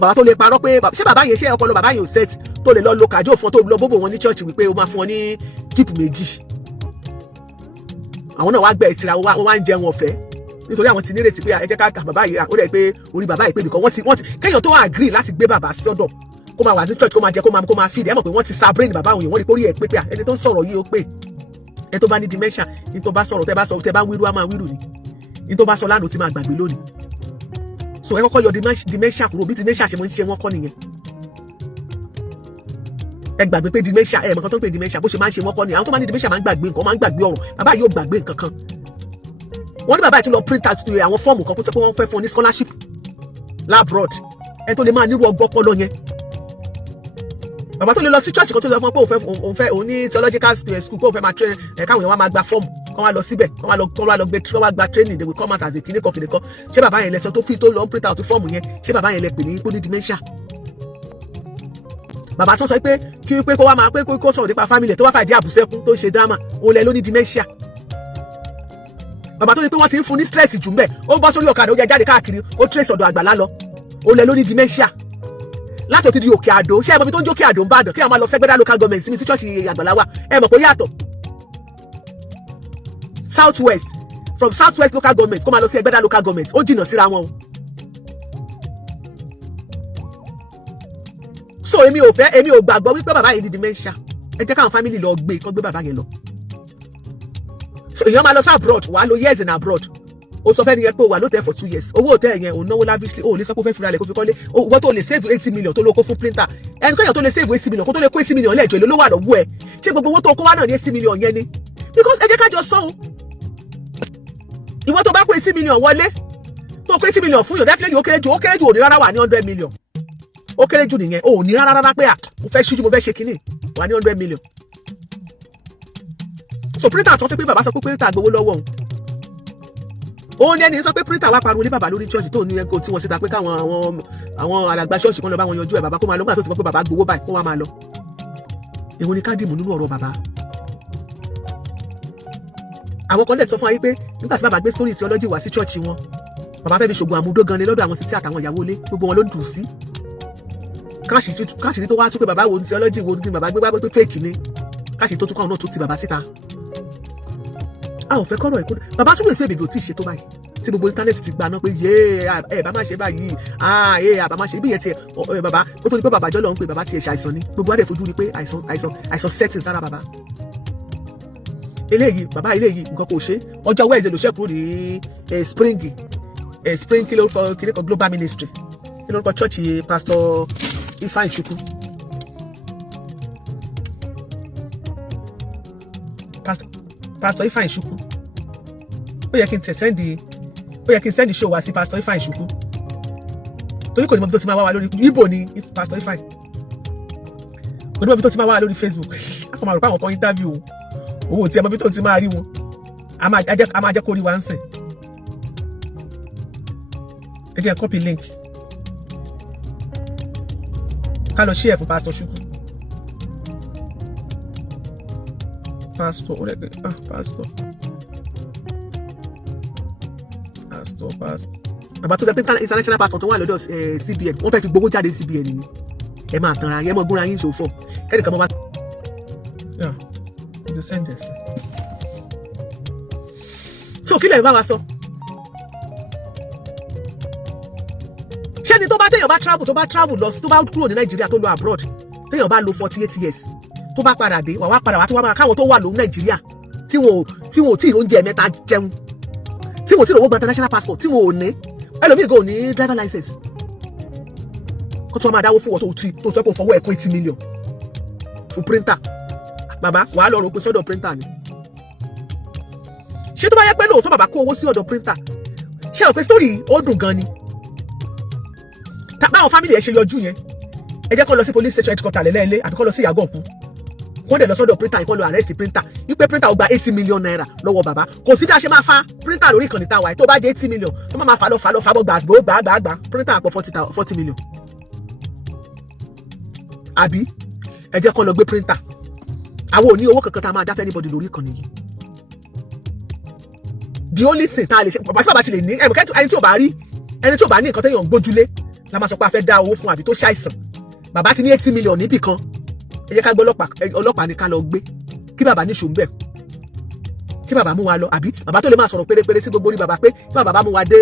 bàbá tó lè parọ́ pé ṣé bàbá yẹn ṣe ọpọlọ bàbá yẹn ò set tó lè lọ lo kàjọ fún ọ tó lọ bóbò wọn ní church wípé ó máa fún ọ ní jíìpù méjì. Àwọn náà wá gbẹ ìtira wọn wá ń jẹun ọ̀fẹ́ nítorí àwọn ti nírètí pé ẹ jẹ́ ká ta bàbá yìí ó rẹ̀ pé orí bàbá yìí pé nìkan wọ́n ti kéèyàn tó agree láti gbé bàbá sọ́dọ̀ kó máa wà ní church kó máa jẹ kó máa feed ẹ mọ̀ pé wọ́n ti sa brain bàbá òun yìí wọ́n rí kórìí ẹ̀ pé ẹni tó ń sọ̀rọ̀ yìí ó pé ẹni tó bá ní dementia ní tó bá sọ̀rọ̀ tẹ́ bá ń wíru á máa wíru ni ní tó bá sọ lánàá ó ti máa gbàgbé lónìí. So ẹ kọ́kọ́ yọ dementia kúrò bí dementia ṣe mọ́ ń ṣe wọ́n kọ́ nìyẹn. Ẹ gbàgbé pé dementia ẹ mọ̀ kan tó ń pè dementia bó ṣe máa ń ṣe wọ́n kọ́ nìyẹn. Àwọn tó máa ní dementia máa ń gbàgbé nǹkan máa ń gbàgbé ọ̀rọ̀ bàbá yóò gbàgbé nǹkan kan. Wọ́n ní bàbá yìí tún lọ print out àwọn fọ́ọ̀mù kan pé wọ́n fẹ́ fún ọ ní scholarship labroad ẹ tó lè máa nírú ọgbọ́n ọpọlọ yẹn. Bàbá tó lè lọ sí church kan tó lọ fún pé òun ní theological school kó òun fẹ́ máa train káwọn èèyàn wá máa gba fọ́ọ̀mù kọ́ wá lọ síbẹ̀ kọ́ wá lọ gba training they will come out as a kìnìkan ṣé bàbá yẹn lẹ́sọ tó fi tó lọ print out fọ́ọ̀mù yẹn ṣé bàbá yẹn lẹ pè ní kó ní dementia. bàbá tó sọ pé kí pé kó wá máa pé kó sọ̀rọ̀ nípa family tó wá fàdí àbùsẹ́kún tó ṣe drama òun lẹ ló ní dementia. bàbá tó ní pé wọ́n ti ń fún ní stress jù mbẹ́ ó bọ́ sórí ọ̀kadà ó jẹ́ jáde káàkiri ó trace ọ̀dọ̀ Àgbàlá lọ òun lẹ ló ní dementia. láti òtí di Òkè Àdó ṣé ẹ mọ̀ bí tó ń jókè Àdó ń bàdàn kí àwọn máa lọ sẹ́gbẹ́dá local government síbi tí ṣọ́ọ̀ṣì Àgbàlá wà ẹ mọ̀ pé yàtọ̀. Southwest from Southwest local government kó máa lọ sí Ẹgbẹ́dá local government ó jìnnà síra wọn o. so èmi ò gbàgbọ́ wípé bàbá yìí di dementia ẹ jẹ́ káwọn family lọ gbé kán gbé bàbá yẹn lọ. so èèyàn máa lọ sí abroad wàá lo years in abroad ó sọ fẹ́ ni yẹn pé ó wà lóòótọ́ for 2 years owó òtẹ́ yẹn òun náwó lavishly ó lè sọ pé ó fẹ́ fira rẹ̀ kó fi kọ́lé owó tó lè save 80 million tó ló kó fún printer ẹni kéèyàn tó lè save 80 million kó tó lè kó 80 million lẹ́ẹ̀jọ́ èlò ló wà lọ́wọ́ ẹ̀ ṣé gbogbo owó tó kó wá náà ní 80 million yẹn ni because ẹ jẹ́ ká jọ sọ o ìwọ tó bá kó 80 million wọlé tó kó 80 million fún yàn definitely ó kéré jù ò ní rárá wà ní 100 million ó kéré jù nìyẹn ò ní rárá pé mo fẹ́ ṣíjú mo fẹ́ ṣe kínní wà ní 100 million so printer tó sọ pé bàbá sọ pé printer gbowó lọ́wọ́ òun ní ẹni sọ pé printer wá pariwo lé bàbá lórí church tó ní ẹgbẹ́ tí wọ́n síta pé káwọn àwọn alàgbà church kan lọ bá wọn yanjú ẹ̀ bàbá kó máa lọ gbà tó ti mọ̀ pé bàbá gbowó báyìí kó wá máa lọ èwo ni ká dìmú nínú ọ̀rọ̀ bàbá. àwọn kan lè sọ fún wa wípé nígbà tí bàbá gbé story theology wá sí church wọn bàbá fẹ́ fi ṣògùn àmúdó gan ni lọ́dọ̀ àwọn títí àtàwọn ìyàwó ilé gbogbo wọn ló ń dùn sí káṣìírí tó wá tún pé bàbá wo theology wo ni bàbá gbé wá pé fake ni káṣìírí tó tún káwọn náà tó ti bàbá síta a ò fẹ́ kọ́rọ̀ ẹ̀kọ́ bàbá tún lè ṣe bèbè ò tí ì ṣe tó báyìí tí gbogbo íńtánẹ́ẹ̀tì ti gbaná pé ẹ bá má ṣe báyìí àbá má ṣe bí yẹn tiẹ̀ bàbá ó tó ní pé bàbá jọ́ lọ ń pè bàbá tiẹ̀ ṣàìsàn ni gbogbo adé fojú rí pé àìsàn setting sára bàbá eléyìí bàbá eléyìí nǹkan kò ṣe ọjọ́ wẹ́ẹ̀dẹ̀ ló ṣẹ́kù ní spring kí lórúkọ global ministry kí lórúkọ church pastor Ifeanyi Chukwu pastor Ifeanyi Chukwu ó yẹ kí n sẹ́ndì show wá sí pastor Ifeanyi Chukwu torí kò ní mọ̀ bí tó ti máa wá wa lórí Igbo ni pastor Ifeanyi kò ní mọ̀ bí tó ti máa wá wa lórí Facebook a kò máa rò pé àwọn kan interview owó tí ẹ mọ̀ bí tó ti máa rí wọn a máa jẹ́ kó rí wa ń sìn ẹ jẹ́ copy link ká lọ share fún pastor Chukwu pastor bàbá tó jẹ́ pé international passport tó wà lọ́dọ̀ CBN wọ́n fẹ́ fi gbowó jáde CBN ni ẹ máa tanra yẹn mọ́ gúnra yín ṣòfò kẹ́nìkan mọ́ bá. so kí lè bá wa sọ ṣé ni tó bá travel lọ tó bá kúrò ní Nàìjíríà tó lọ abroad téèyàn bá lo 48 years tó bá padà dé wà tó wá máa káwọn tó wà lóhùn Nàìjíríà tí wọn ò tí ì oúnjẹ mẹ́ta jẹun tí wọn ò tí ì lówó gba international passport tí wọn ò ní ẹlòmíì gan ò ní driver license kó tó wá máa dáwó fún wọn tó fẹ́ kó fọwọ́ ẹ̀ kó 80 million fún printer bàbá wàá lọ rò pé sọ́dọ̀ printer ni ṣé tó bá yẹ pé lóòótọ́ bàbá kó owó sí ọ̀dọ̀ printer ṣé o pé story ó dùn gan ni báwọn family ẹ̀ ṣe yọjú yẹn ẹ jẹ́ kó lọ sí police station headquarter lẹ́lẹ́lẹ́ àbí kó lọ sí ìyàgò ọ̀kú kó dẹ̀ lọ sọ́dọ̀ printer yìí kó lọ arrest printer wípé printer ó gba 80 million naira lọ́wọ́ bàbá kò sí bí a ṣe máa fa printer lórí ìkànnì táwa ẹ̀ tó bá jẹ́ 80 million tó máa fa lọ bọ́ gbàgbà printer àpọ̀ 40 million àbí ẹ jẹ́ kó lọ gbé printer àwọn ò ní owó kankan tá a máa dá fẹ́ anybody lórí ìkànnì yìí the only thing tá a lè ṣe bàbá tí bàbá ti lè ní ẹni tí ò bá ní nǹkan téèyàn gbójúlé la máa sọ pé a fẹ́ dá owó fún àbí tó ṣàìsàn bàbá ti ní 80 million níbì kan ẹ jẹ́ ká gbé ọlọ́pàá ní ká lọ gbé kí bàbá ní ṣòun bẹ̀ kí bàbá mú wa lọ àbí bàbá tó lè máa sọ̀rọ̀ pérépéré sí gbogbo orí bàbá pé kí bàbá bá mú wa dé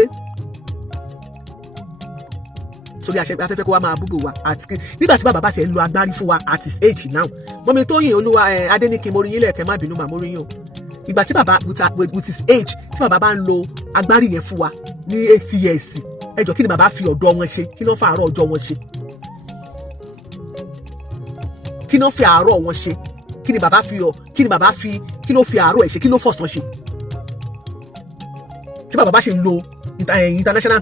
sórí afẹ́fẹ́ kó wa máa búgbò wa àti nígbà tí bàbá bá tiẹ̀ ń lo agbárí fún wa at his age now mọ́mi Tóyìn Olúwa Adéníkì mo rí yín lẹ́ẹ̀kẹ́ má bínú mà mo rí yín o ìgbà tí bàbá with his age tí bàbá bá ń lo agbárí yẹn fún wa ní 80 years ẹjọ́ kí ni bàbá fi ọ̀dọ́ wọn ṣe kí ni wọ́n fa àárọ̀ ọjọ́ wọn ṣe kí ni wọ́n fi àárọ̀ wọn ṣe kí ni bàbá fi kí ló fi àárọ̀ ẹ̀ ṣe kí ló fọ̀sán ṣe tí bàbá bá ṣe lo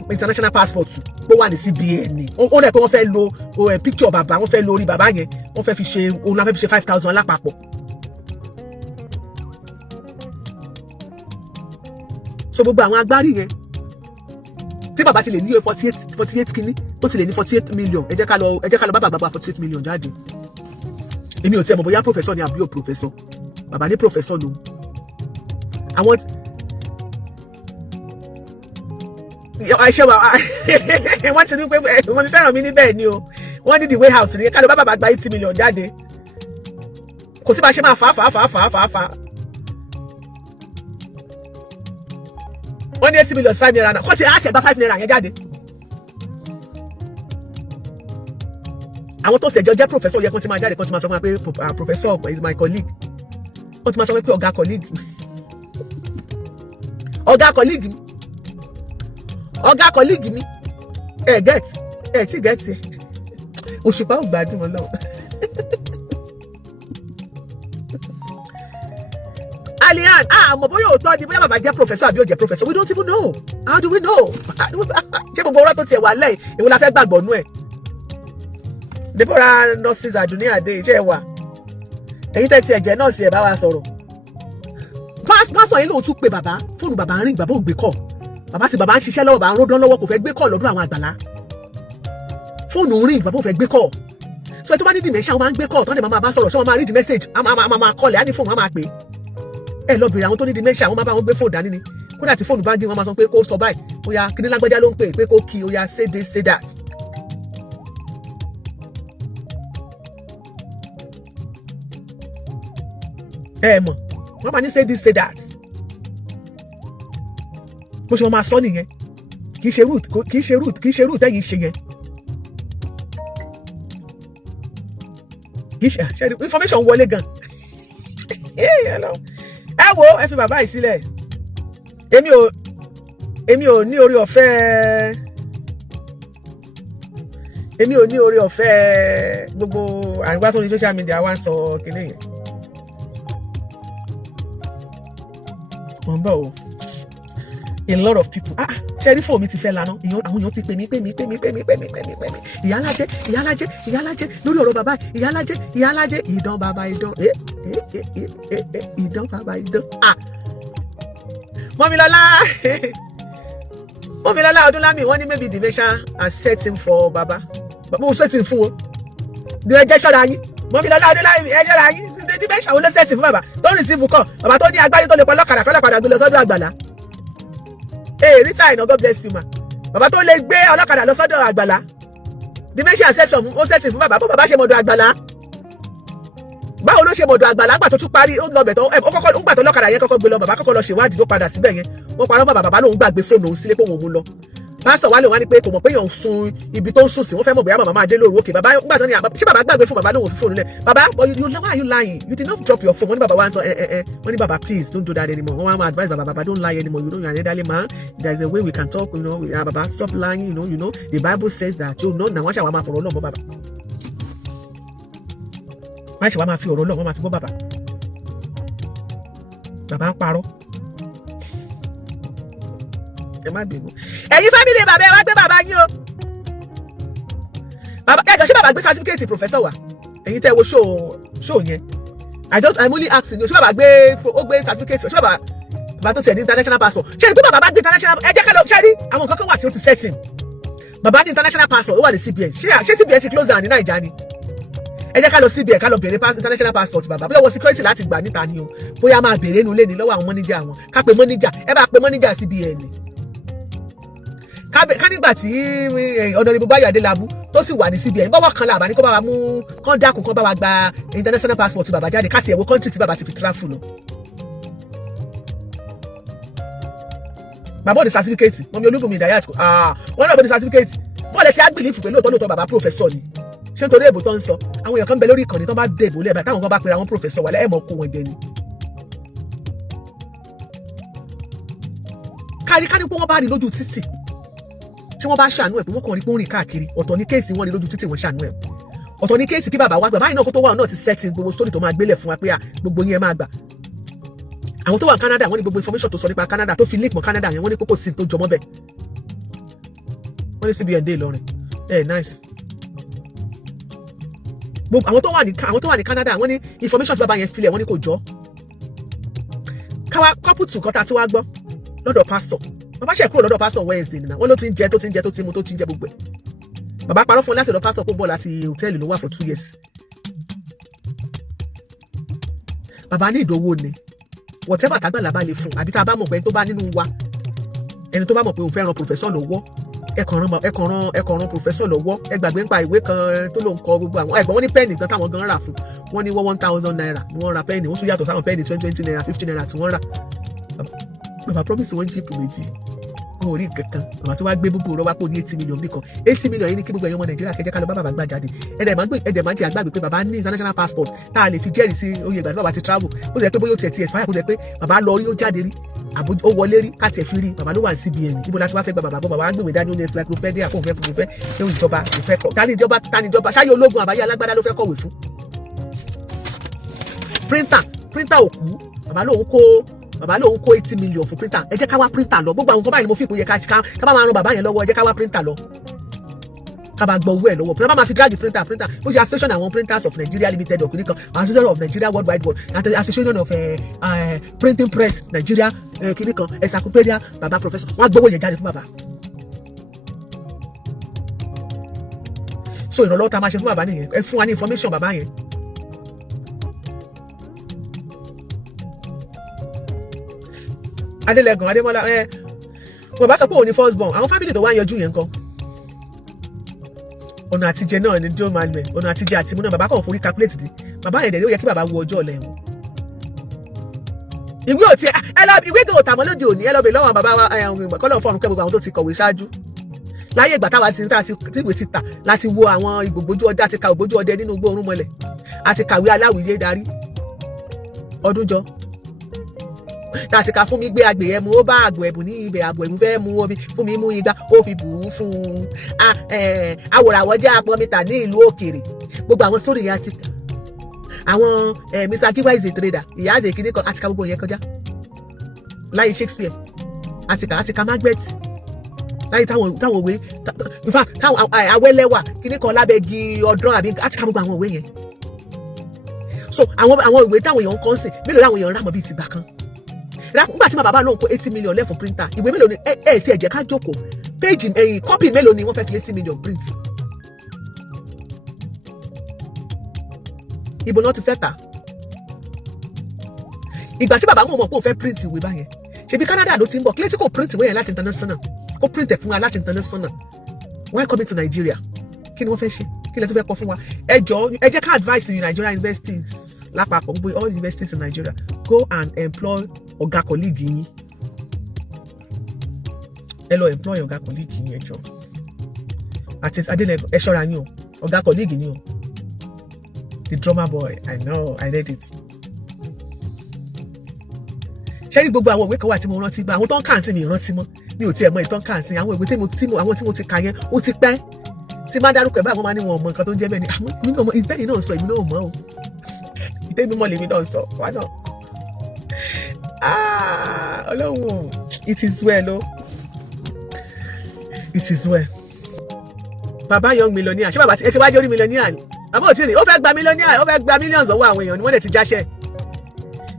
international passport tó wà ní CBN ni ó lẹ̀ pé wọ́n fẹ́ lo picture bàbá wọ́n fẹ́ lo orí bàbá yẹn wọ́n fẹ́ fi ṣe 5,000 lápapọ̀ so gbogbo àwọn agbárí yẹn tí bàbá ti lè ní 48 kìíní tó ti lè ní 48 million ẹ jẹ́ ká lọ bá bàbá 48 million jáde. Èmi ò tiẹ̀ mọ̀ bóyá professor ni àbí ò professor, bàbá ní professor lòun. Àwọn àìṣe wa wọ́n ti ní pé wọ́n ti fẹ́ràn mi níbẹ̀ ni o, wọ́n ní the way out ni ká lọ bá bàbá gba 80 million jáde. Kò sí bá ṣe máa fà á. Wọ́n ní 80 million 5 naira náà kó ti á ṣe gba 5 naira yẹn jáde. Àwọn tó ṣẹ̀jọ́ jẹ́ professor yẹ kó ti máa jáde kó ti máa sọ fún wa pé professor is my colleague. Kó ti máa sọ pé ọ̀gá colleague mi. Ọ̀gá colleague mi. Ẹ ti get ẹ. Òṣùpá ò gbádùn wọn lọ́wọ́. Alian, àmọ́ bóyá òótọ́ ni bóyá bàbá jẹ́ professor àbí ó jẹ́ professor. We don't even know. How do we know? Ṣé gbogbo ọ̀rọ̀ tó tiẹ̀ wà lẹ́yìn èwo la fẹ́ gbàgbọ́ nú ẹ̀? Deborah nurses Aduni Ade iṣẹ́ wà. Èyí tẹ́tí ẹ̀jẹ̀ nọ́ọ̀sì ẹ̀ bá wa sọ̀rọ̀. Pásọ̀ yìí lóun tún pe bàbá, fóònù bàbá ń rìn, bàbá ò gbé kọ̀. Bàbá ń ṣiṣẹ́ lọ́wọ́, bàbá ń ródán lọ́wọ́, kò fẹ́ gbé kọ̀ lọ́dún àwọn àgbàlá. Fóònù ń rìn, bàbá ò fẹ́ gbé kọ̀. Sọ tó bá ní dementia, wọ́n máa ń gbé kọ̀, tọ́ni máa bá sọ̀rọ̀, ṣé wọ́n máa read message, a máa kọ́lẹ̀, á ní fóònù, wọ́n máa pè é. Ẹ lọ bèrè àwọn tó ní dementia, wọ́n máa bá wọn gbé fóònù dání ni. Kódà tí fóònù bá ń dín, wọ́n máa sọ pé kó sọ báyìí, ó yá kíní lágbájá ló ń pè pé kó kí, ó yá say this, say that. Ẹ mọ̀, wọ́n máa ní say this, say that. Bó ṣe wọ́n máa sọ nìyẹn. Kì í ṣe root ẹ̀yìn ṣe yẹn. Kì í ṣe information wọlé gan. Ẹ wo ẹ fi bàbá yìí sílẹ̀. Èmi ò ní orí ọ̀fẹ́ gbogbo àríwá sórí social media wá ń sọ kinní yẹn. Wọ́n bọ̀ o. A lot of people ṣẹ́rí fóònù mi ti fẹ́ lana àwọn èèyàn ti pè mí ìyálájé lórí ọ̀rọ̀ bàbá ìyálájé ìdán bàbá ìdán ìdán bàbá ìdán Mọ́milọ́lá Ọdúnlámì wọ́n ní maybe dementia are setting for bàbá mo setting fún wọn ẹ jẹ́ ṣọ́ra yín Mọ́milọ́lá Ọdúnlámì ẹ ṣọ́ra yín dementia wo ló setting fún bàbá tó receive kọ́ bàbá tó ní agbárí tó lè pọ̀ lọ́kadà kọ́lọ́kadà gbé lọ sọ́dọ̀ Àgbàlá. Rita ina God bless you ma. Bàbá tó lè gbé ọlọ́kadà lọ sọ́dọ̀ Àgbàlá. Dementia section ó setting fún bàbá. Bó bàbá ṣe mọ̀dọ̀ Àgbàlá. Báwo ló ṣe mọ̀dọ̀ Àgbàlá gbà tó tún parí ó lọ bẹ̀ tó ó kọ́kọ́ gbà tó ọlọ́kadà yẹn kọ́kọ́ gbé lọ bàbá kọ́kọ́ lọ ṣèwádìí tó padà síbẹ̀ yẹn. Wọ́n parọ́ bàbá lòun gbàgbé fóònù òun sílé pé òun mú lọ. Pásítọ̀ wálé wá ní pé kò mọ̀ pé èèyàn sun ibi tó ń sùn sí wọ́n fẹ́ mọ̀ bóyá màmá máa dé lóru òkè bàbá nígbà tó ní ṣé bàbá gbàgbé fún bàbá lóun fi fóònù lẹ̀ bàbá why are you lying you did not drop your phone wọ́n ní bàbá wa ń sọ wọ́n ní bàbá please don't do that anymore wọ́n máa advise bàbá don't lie anymore you know you are an elderly man there is a way we can talk you know bàbá stop lying you know the Bible says that you know na wọ́n ṣàwọn máa fọ̀rọ̀ náà bọ́ bàbá wọ́n ṣàwọn máa fi ọ̀rọ̀ náà wọ́n máa fi bọ́ bàbá ń parọ́. Ẹ má bínú. Ẹ̀yin family bàbá ẹ wá gbé bàbá yín o. Bàbá kẹjọ ṣé bàbá gbé certificate professor wa? Ẹ̀yin tẹ́ wo show yẹn. I'm only asking you ṣé bàbá gbé certificate ṣé bàbá tó ti ní international passport. Ṣé ní pé bàbá gbé international ẹ jẹ́ ká lọ ṣe rí àwọn nǹkan kan wà tí ó ti setting. Bàbá ní international passport ó wà ní CBN. Ṣé CBN ti close down ní Naija ni? Ẹ jẹ́ ká lọ CBN ká lọ béèrè international passport bàbá bóyá wọ security láti gbà níta ni o. Bóyá máa béèrè inú ilé ni lọ́wọ́ àwọn manager wọn. Ká pe manager ẹ bá pe manager CBN ni. Ká nígbà tí Honorable Báyọ̀ Adélábù tó sì wà ní CBN bọ́wọ́ kan làbá ní kó bá wa mú kán dákun kán bá wa gba international passport bàbá jáde ká tiẹ̀ wo country tí bàbá ti fi travel lọ. Bàbá òde certificate wọ́n mi Olúbùnmi Ìdáyàt wọ́n náà bọ́dé certificate bọ́ọ̀lù tí a gbìlì fún pé lóòótọ́ bàbá professor ni ṣé nítorí èbò tó ń sọ àwọn èèyàn kan ń bẹ lórí ìkànnì tó bá dé ìbò lẹ́ẹ̀bà táwọn kan bá pera wọn professor wà lẹ́ẹ̀mọ́ kó wọn jẹ ni. kárí pé wọ́n bá rí lójú títì tí wọ́n bá ṣàánú ẹ̀ pé wọ́n kàn rí pé ó rìn káàkiri ọ̀tọ̀ ní kéèsì wọn rí lójú títì wọ́n ṣàánú ẹ̀ ọ̀tọ̀ ní kéèsì kí bàbá wa gbà báyìí náà kó tó wà náà ti setting gbogbo story tó máa gbélé fún wa pé gbogbo yín ẹ máa gbà àwọn tó wà ní Canada wọ́n ní gbogbo information tó sọ nípa Canada tó fi link mọ́ Canada yẹn wọ́n ní kókó sí tó jọmọ́ bẹ́ẹ̀ wọ́n ní CBN dé Ìlọrin nice àwọn tó wà ní Canada wọ́n ní information tí bàbá yẹn filẹ̀ wọ́n ní kò jọ káwa couple tù kọ́ta tí wàá gbọ́ lọ́dọ̀ pásítọ̀ bàbá ṣe kúrò lọ́dọ̀ pásítọ̀ Wednesday nìyẹn wọ́n ló ti ń jẹ tó ti ń jẹ tó ti mu tó ti ń jẹ gbogbo ẹ̀ bàbá parọ́ fún un láti lọ pásítọ̀ kó bọ̀ láti hòtẹ́ẹ̀lì ló wà for 2 years bàbá ní ìdówó ni whatever tágbàlá bá lè fún àbí tá a bá mọ̀ pé ẹni tó bá nínú wa ẹni tó bá mọ̀ pé òun fẹ́ ran professor lọ́wọ́ ẹ kàn ran professor lọ́wọ́ ẹ gbàgbé nípa ìwé kan tó ló ń kọ gbogbo àwọn ẹ̀gbọ́n wọn ní pẹ́ẹ̀nì kan táwọn gan rà fún wọn ní 1,000 naira ni wọ́n ra pẹ́ẹ̀nì wọ́n tún yàtọ̀ sáwọn pẹ́ẹ̀nì 20 naira 50 naira tí wọ́n rà bàbá promise wọn jíìpù méjì wọn ò rí nǹkan kan bàbá tó wá gbé gbogbo ọ̀rọ̀ wá pò ní 80 million bí kan 80 million yìí ní kí gbogbo ẹ̀yọ́ ọmọ Nàìjíríà kẹjẹ́ ká lọ bá bàbá gbà jáde ẹ̀dẹ̀ máa jẹ́ àgbàgbé pé bàbá ní international passport tá a lè fi jẹ́rìí sí oyè ìgbà tí bàbá ti travel ó jẹ́ pé bóyá ó tiẹ̀ expire kó jẹ́ pé bàbá lọ rí ó jáde rí ó wọlé rí káàtì ẹ̀fí rí bàbá ló wà ní CBN ibo láti wá fẹ́ gba bàbá bọ́ bàbá wá gbèwé dání ó ní encyclopedia fún òun fẹ́ lórí ìjọba ìfẹ́ kọ tani ìjọba ṣáyé ológun àbáyé alágbádá ló fẹ́ kọ̀wé fún. printer òkú bàbá lóun kó 80 million fún printer ẹ jẹ́ ká wá printer lọ gbogbo àwọn nǹkan báyìí ni mo fi ìpòyè ká bá máa ran bàbá yẹn lọ́wọ́ ẹ jẹ́ ká wá printer lọ ká bá gbọ́ owó ẹ̀ lọ́wọ́ printer bá máa fi drag printer bó ṣe association àwọn printers of Nigeria limited ọ̀kùnrin kan association of Nigeria worldwide world àti association of printing press Nigeria kìnìún kan encyclopedia bàbá professor wọ́n á gbowó yẹn jáde fún bàbá. so ìrànlọ́wọ́ tá a máa ṣe fún bàbá nìyẹn ẹ fún wa ní information bàbá yẹn. Adélẹ́gàn Adémọ́lá bàbá sọ pé òun ní first born àwọn family tó wá yanjú yẹn kan ọ̀nà àtijẹ náà ni joe manuel ọ̀nà àtijẹ àtìmú náà bàbá kàn forí calculate di bàbá yẹn dẹ̀ ó yẹ kí bàbá wo ọjọ́ ọ̀la ẹ̀wọ̀n. ìwé òtí ìwé gan òtàmọ́ lóde òní ẹ lọ bẹ̀ lọ́wọ́ bàbá wa kọ́lọ̀ fọ́ọ̀rùn kẹ́ gbogbo àwọn tó ti kọ̀wé ṣáájú láyé ìgbà táwa ti ìwé ti tà láti wo àwọn ìgbògbójú ọdẹ àti ka ògbójú ọdẹ nínú igbó Orúnmọlẹ̀ àti kàwé aláwìyé darí Ọdúnjọ láti ka fún mi gbé agbè ẹmu ó bá àgbò ẹ̀bùn ní ibẹ̀ àgbò ẹ̀bùn fẹ́ mú omi fún mi mú igba ó fi bù ú fún un awòràwọ̀ jẹ́ apọ́mítà ní ìlú òkèèrè gbogbo àwọn sórí yẹn àti àwọn Mr. Kiwa is a trader Iyalaje kìíní kan àti ka gbogbo yẹn kọjá láyé Shakespeare àti ka Macbeth láyé táwọn òwe in fact táwọn Awẹ́lẹ́wà kìíní kan lábẹ́ igi ọdún àbí àti ka gbogbo àwọn òwe yẹn so àwọn ìwé táwọn èèyàn ń kọ́ sí mélòó láwọn èèyàn ń rà mọ́ bíi tìgbà kan nígbà tí bàbá lóun kó 80 million left for printer ìwé mélòó ni tí ẹ jẹ́ ká jókòó page copy mélòó ni wọ́n fẹ́ fi 80 million print ibo náà ti fẹ́ tà ìgbà tí bàbá mọ̀ pé òun fẹ́ print ìwé báyẹn ṣebí Canada ló ti ń bọ̀ kílẹ̀ tí kò print ìwé yẹn láti international kó print ẹ̀ fún wa láti international why coming to Nigeria kí ni wọ́n fẹ́ ṣe kí lẹ tó fẹ́ kọ́ fún wa ẹ jọ̀ọ́ ẹ jẹ́ ká advice Nigeria universities lápapọ̀ gbogbo all universities in Nigeria go and employ ọ̀gá colleague yín ẹ lọ employ ọ̀gá colleague yín ẹ jọ̀ọ́ àti Adélẹ́gàn ẹ ṣọ́ra yín o ọ̀gá colleague yín o the drummer boy I know I read it. ṣé rí gbogbo àwọn ìwé kan wà tí mo rántí gba àwọn tó ń kà sí mi ìrántí mọ́ mi ò tiẹ̀ mọ ìtàn kà sí àwọn ìwé tí mo ti kà yẹn ó ti pẹ́ tí má dárúkọ ẹ̀ báyìí wọ́n máa ní wọn mọ nǹkan tó ń jẹ́ bẹ́ẹ̀ ni mi náà mọ ìtẹ́yìn náà sọ èmi náà mọ́ o ìtẹ́yìn mímọ́ lèmi náà sọ wá náà Ọlọ́run it is well o it is well. Bàbá young millionaire ṣé bàbá ẹ ti wájú orí millionaire ni bàbá ò tí ì rí ó fẹ́ gba millionaire ó fẹ́ gba millions lọ́wọ́ àwọn èèyàn ni wọ́n lè ti jáṣẹ́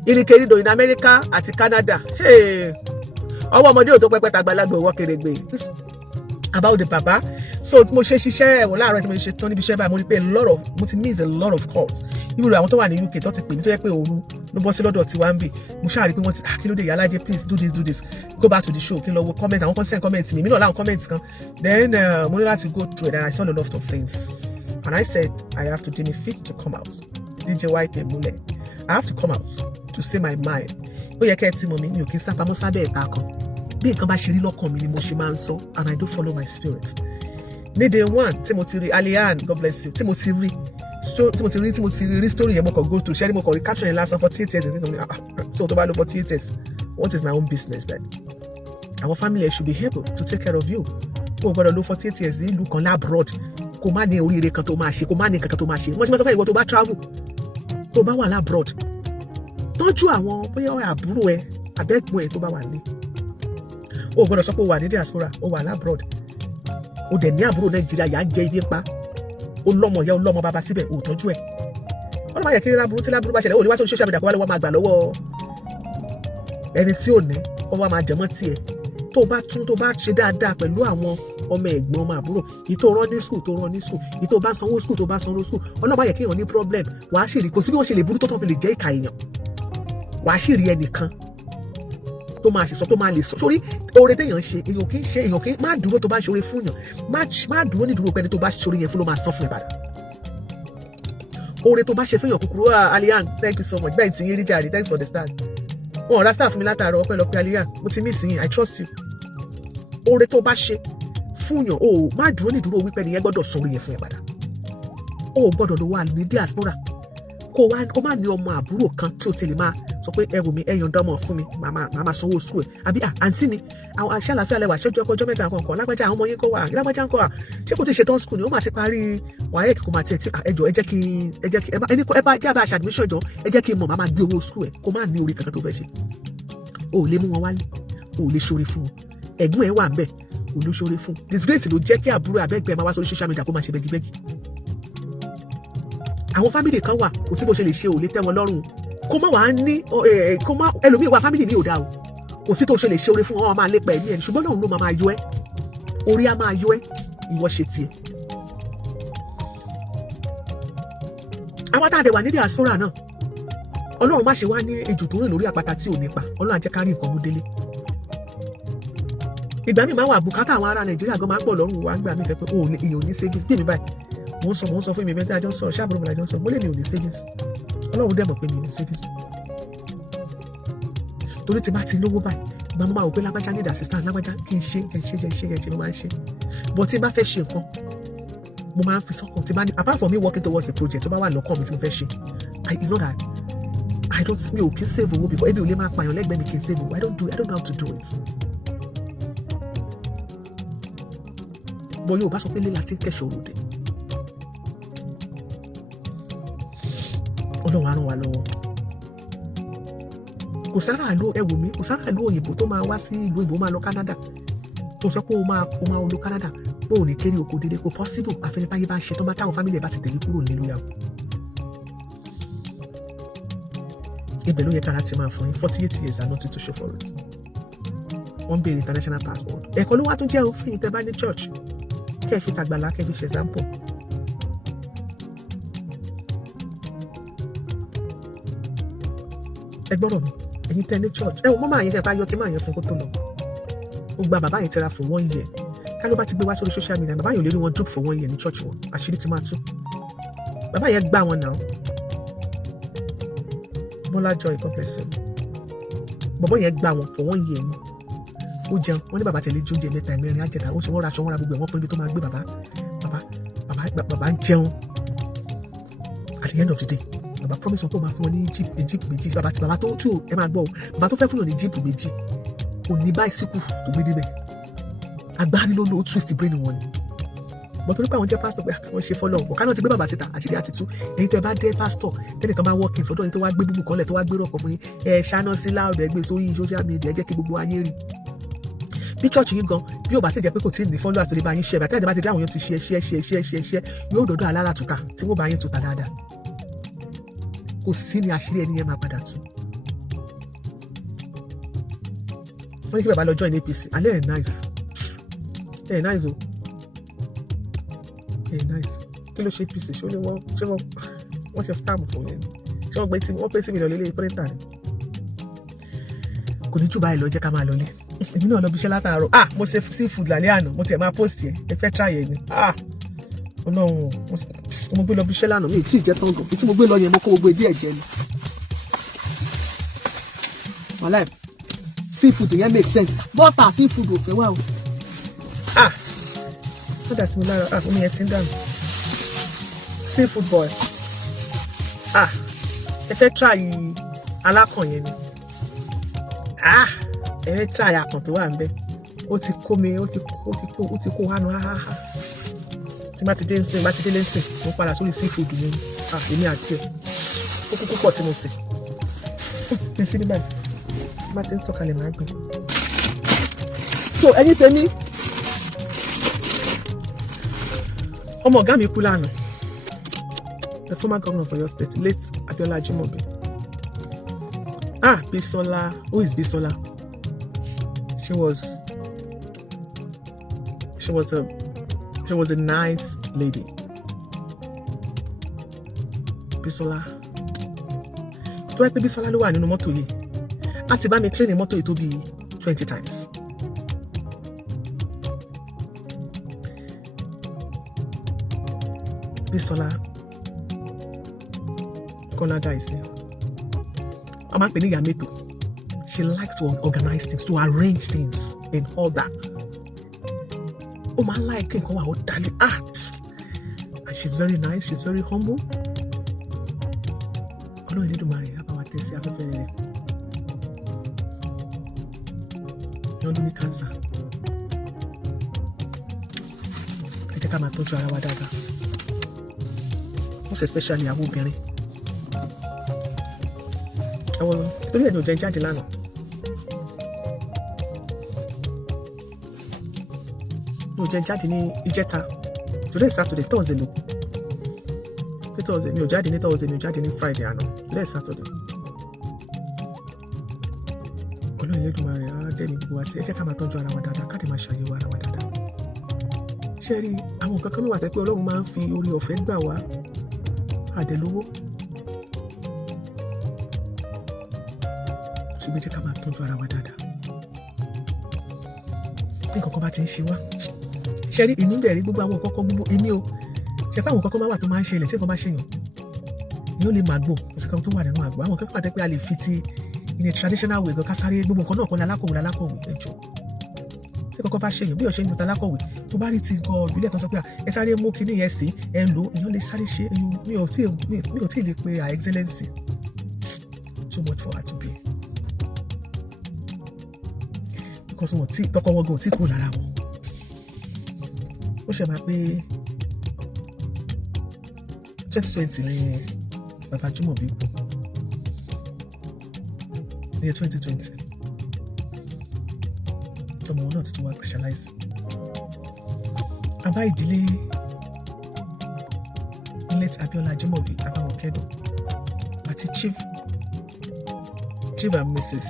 ìrìnkèrindò in America àti Canada ọwọ́ ọmọdé ò tó pẹ́pẹ́ tàgbàlagbà òwò kèrègbè about the baba so mo ṣe ṣiṣẹ́ ẹ̀wọ̀n láàárọ̀ tí mo ṣe tán níbi iṣẹ́ báyìí mo rí pé mo ti miss a lot of calls irú àwọn tó wà ní UK tó ti pè mí tó yẹ pé òru ló bọ́ sí lọ́dọ̀ tí wàá ń bì mo ṣáà rí pé wọ́n ti kí ló dé Iyalaje please do this go back to the show kí n lọ wo comment àwọn kan send comment mi náà láwọn comment kan then mo ní láti go through it and I saw a lot of things and I said I have to deem it fit to come out DJ YP múlẹ̀ I have to come out to say my mind ó yẹ kẹ́ ẹ ti mọ̀ mi ò kí n sápamọ́ sábẹ́ ẹ̀ka kan bí nǹkan bá ṣe rí lọ́kàn mi ni mo ṣe máa ń sọ and I do follow my spirit ní day one tí mo ti rí Alian God bless you tí mo ti rí story yẹn mo kàn go through ṣẹ́ni mo kàn rí caption yẹn lásán 48 years nínú mi so tó bá lò 48 years what is my own business then our family should be able to take care of you o gbọ́dọ̀ lò 48 years ní ìlú kan labroad kó má ní oríire kan tó máa ṣe kó má ní nǹkan kan tó máa ṣe wọ́n ti máa sọ pé ìwọ tó bá travel tó bá wà labroad tọ́jú àwọn bóyá àbúrò ẹ abẹ́gbọ́n ẹ tó bá wà ní o gbọ́dọ̀ sọ pé o wà ní diaspora o wà labroad o dẹ̀ ní àbúrò Nàìjíríà yà ń jẹ ibi pa o lọ́mọ ìyá o lọ́mọ bàbá síbẹ̀ o tọ́jú ẹ̀ wọ́n máa yẹ kí láburú tí láburú bá ṣẹlẹ̀ o lè wá sórí social media kó wá lọ́wọ́ máa gbà lọ́wọ́ ẹni tí ò ní ọwọ́ máa jẹ̀mọ́ tiẹ̀ tó bá ṣe dáadáa pẹ̀lú àwọn ọmọ ẹ̀gbọ́n ọmọ àbúrò èyí tó rán ní school èyí tó bá sanwó school ọlọ́mọ yẹ kéèyàn ní problem wàá sì rí kò sí bí wọ́n ṣe lè burú tó tán fi lè jẹ́ ìka èèyàn wàá sì rí ẹnìkan tó máa ṣe sọ tó máa lè sọ sórí oore téèyàn ṣe èèyàn kì í má dúró tó bá ṣe oore fún yàn má dúró ní dúró pẹ́ni tó bá ṣe oore yẹn fún ló máa san fún ẹ padà oore tó bá ṣe fún yàn kúkúrú Aliyan thank you so much bẹ́ẹ̀ tí yín rí jàre thanks for the start wọn ò rá star fún mi látàárọ̀ ọpẹ́lọpẹ́ Aliyan mo ti miss yín I trust you oore tó bá ṣe fún yàn o má dúró ní dúró wípé nìyẹn gbọ́dọ̀ sọ oore yẹn fún ẹ padà o gbọ́dọ̀ lọ wà ní diaspora kó má ní ọmọ àbúrò kan tí o ti lè máa sọ pé ẹrù mi ẹyàn dánmọ̀ fún mi màmá sanwó sùn ẹ̀ àbí àǹtí mi àwọn aṣẹ́ àlàáfíà lẹ́wà ṣẹ́jú ọkọ̀ ọjọ́ mẹ́ta kankan lágbájá àwọn ọmọ yín kọ́ wà lágbájá ń kọ́ wà ṣé kò ti ṣetán skul ni ó máa ti parí wàhálà kò máa tiẹ̀ tí ẹjọ́ ẹ jẹ́ kí ẹ bá jẹ́ àbá aṣọ admission jọ ẹ jẹ́ kí n mọ̀ máa gbé owó skul ẹ̀ kó má ní orí kankan tó fẹ́ ṣe o ò lè mú wọn wálé o ò lè ṣoore fún wọn ẹ̀gbọ́n ẹ̀ wà ń bẹ̀ o ló ṣoore fún disgrace ló jẹ́ kí àbúrò abẹ́gbẹ́ máa wá sórí social media kó máa ṣe bẹ́gibẹ́gi àwọn fámìlì kan wà kò sí bó ṣe lè ṣe ò lè tẹ́ wọn lọ́rùn kó má wàá ní kó má ẹlòmíì wà fámìlì mi ò dáa o kò sí tó ṣe lè ṣe oore fún wọn máa lépa ẹ̀mí ẹ̀ ṣùgbọ́n náà ló máa yọ ẹ́ orí á máa yọ ẹ́ ìwọ ṣe tiẹ̀. àwọn táàdé wà ní diaspora náà ọlọ́run má ṣe wá ní ejò tó rìn lórí àpáta tí ò ní pa ọlọ́run á jẹ́ ká rí nǹkan mú délé. ìgbà míì máa wà bùkátà àwọn ará nàìjíríà gan máa ń pọ̀ lọ́rùn wa gbà mí fẹ́ pé èèyàn ò ní savings bí mi báyìí mo ń sọ fún mi mẹ́ta àjọ sọ̀rọ̀ ṣáàbùrù mi làjọ sọ̀rọ̀ mo lè mi ò ní savings ọlọ́run dẹ̀ mọ̀ pé mi ò ní savings torí ti bá ti lówó báyìí ìgbà mo máa wò pé lágbájá need assistant lágbájá kí n ṣe mo máa ń ṣe but tí n bá fẹ́ ṣe nǹkan mo máa ń fi sọ́kàn tí bá ní apart from me working towards a project tó bá wà lọ́kàn mi tí mo fẹ́ ṣe it's not that mi ò kí n save owó because ebi ò lè máa pààyàn lẹ́gbẹ̀ẹ́ mi kí n save owó I don't know how to do it. bọ́ yóò bá sọ pé lílà tí ń kẹ́sọ̀ òde ọlọ́run á ràn wá lọ́wọ́ kò sára ìlú òyìnbó tó máa wá sí ìlú òyìnbó máa lọ Canada tó sọ pé ó máa lọ Canada pé ò ní kéré oko dédé kò possible àfẹnipáyé bá ṣe tó bá táwọn family ẹ̀ bá ti tẹ̀lé kúrò nílùú yàwó ibẹ̀ ló yẹ kára ti máa fún yín 48 years are not to show for it wọ́n béèrè international passport ẹ̀kọ́ ló wá tún jẹ́ òfin ìtẹ́ bá ní church kẹ́ ẹ fi tàgbàlá kẹ́ ẹ fi ṣe example. ẹ gbọ́dọ̀ mi ẹ̀yin tẹ́ ní church ẹ wò mọ́ máa yẹn ṣe àbáyọ tí máa yẹn fún kó tó lọ ó gba bàbá yẹn tẹ́ra for 1 year ká ló bá ti gbé wá sórí social media bàbá yẹn ò lè rí wọn dupe for 1 year ní church wọn àṣírí ti máa tú bàbá yẹn gbá wọn náà Bọ́lá Joy God bless you bọ̀bọ̀ yẹn gbá wọn for 1 year ni ó jẹun wọn ní bàbá tẹ̀lé jóúnjẹ mẹ́ta mẹ́rin àjẹta ó ṣe wọ́n ra aṣọ wọn ra gbogbo ẹ̀ wọ́n fún ibi tó máa gbé bàbá ń jẹun at the end of the day bàbá promise wọn kó máa fún wọn ní jeep méjì bàbá tó tí ẹ máa gbọ́ bàbá tó fẹ́ fún wọn ní jeep méjì kò ní bicycle tó gbé débẹ̀ agbáni ló lò ó twist brain wọn ni bọ́n torí pé àwọn jẹ́ pásítọ̀ pé wọ́n ṣe fọ́lọ́ ọ̀pọ̀ káná ti gbé bàbá síta àṣírí àti tú èyí tẹ́ bá dé pásítọ̀ tẹ́nìkan bá working sọ́dọ̀ yìí tó wá gbé búbù kọ́lẹ̀ tó wá gbé rọ̀pọ̀ fún yín ẹ ṣáná sí láàbẹ̀ gbé sórí social media jẹ́ kí gbogbo ayé rí bí church yìí gan bí ò bá ti jẹ́ pé kò tí ì ní fọ́lọ́ àtòlé bá yín ṣe bàtẹ́ ìdẹ́bà ti dá àwọn yóò ti ṣe yóò dọ̀dọ̀ alára tuta tí wọ́n bá yín tuta dáadáa kò sí ní àṣírí ẹni yẹn máa padà tú wọ́n ní kí bàbá lọ join APC alẹ́ ẹ̀ nice o nice kí ló ṣe APC ṣé wọ́n ṣe stamp fún yẹn ṣé wọ́n pé sí mi lọ lélẹ̀ pẹ́rẹ́ntà ni kò ní jù báyìí lọ jẹ́ ká máa lọlé èmi náà lọ bí iṣẹ́ látàárọ̀ mo ṣe seafood lálẹ́ àná mo tiẹ̀ máa post ẹ̀ ẹ fẹ́ try ẹ̀ ni ọlọ́run mo gbé lọ bí iṣẹ́ lánàá mi ì tí ì jẹ́ tán gan tí mo gbé lọ yẹn mo kó gbogbo ìdí ẹ̀ jẹ ni wàhálà seafood yẹn make sense bọ́tà seafood ò fẹ́ wà o ó dà sí mi lára omi yẹn ti ń dànù seafood boy ẹ fẹ́ try alákàn yẹn ni ẹ fẹ́ try àkàn tó wà ń bẹ ó ti kó mi ó ti kó hánu háháhá tí bá ti dé lẹ́sìn mo padà sórí seafood yẹn èmi àti ẹ̀ ó kúkú pọ̀ tí mo sè é sí nígbà tí bá ti ń tọ́kalẹ̀ máa gbé so ẹni tẹ́ni ọmọ ọ̀gá mi kú lánàá the former governor of Oyo State late Abiola Ajimobi Bisola who is Bisola She was a nice lady. Bisola. Tó wá pé Bisola ló wà nínú mọ́tò yìí. A ti bá mi clean mọ́tò yìí tó bí 20 times. Bisola Kola Daisy. I'm not paying Yameto. She likes to organize things, to arrange things and all that. Oh my like art. And she's very nice, she's very humble. Oh no, you need to marry. You don't need cancer. I take my touch ara wa dada. Most especially àwọn obìnrin. Àwọn torí ẹni ò jẹ́ jáde lánàá. Ò jẹ́ jáde ní ìjẹta. Today is Saturday, Thursday ló. Thursday mi ò jáde ní Thursday, mi ò jáde ní Friday àná. Today is Saturday. Ọlọ́run Elédùmarè á dẹ́mi gbogbo wa sí ẹ jẹ́ ká máa tọ́jú ara wa dáadáa, ká dẹ̀ máa ṣàyẹ̀wò ara wa dáadáa. Ṣé rí àwọn nǹkan kan ló wà tẹ́ pé Ọlọ́run máa ń fi orí ọ̀fẹ́ gbà wá àdẹ̀lówó. Ṣùgbọ́n jẹ́ ká máa tọ́jú ara wa dáadáa. Bí nǹkan kan bá ti ń ṣe wá. Ṣé rí èmi bẹ̀rẹ̀ gbogbo àwọn nǹkan kan gbogbo èmi o. Ṣé pé àwọn nǹkan kan máa wà tó máa ń ṣẹlẹ̀ tí nǹkan bá ṣèyàn. Èèyàn lè máa gbò kò sí kan tó wà nínú àgbò. Àwọn nǹkan kan wà tẹ́ pé a lè fi ti in a traditional way gan ká sáré gbogbo nǹkan náà kọ́ lálákọ̀wé ẹjọ́. Tí nǹkan kan bá ṣèyàn bí ọ̀ṣẹ́ ń lo talákọ̀wé tó bá rí ti nǹkan ìbílẹ̀ kan sọ pé ẹ sáré mú kinní yẹn sí ẹ lò èèyàn lè sáré ṣe mi ò tí ì lè pe excellency. Too much for her to be. Because wọn tí tọkọ wọn gan ò tí kúrò lára wọn. Ó ṣe máa pé 2020 ni bàbá Jùmọ̀bí kú. Ní 2020. Ọmọ wọn náà ti tún wá specialize. Àbá ìdílé late Abiola Jimobi àbáwọn kẹ́dùn àti Chief and Mrs.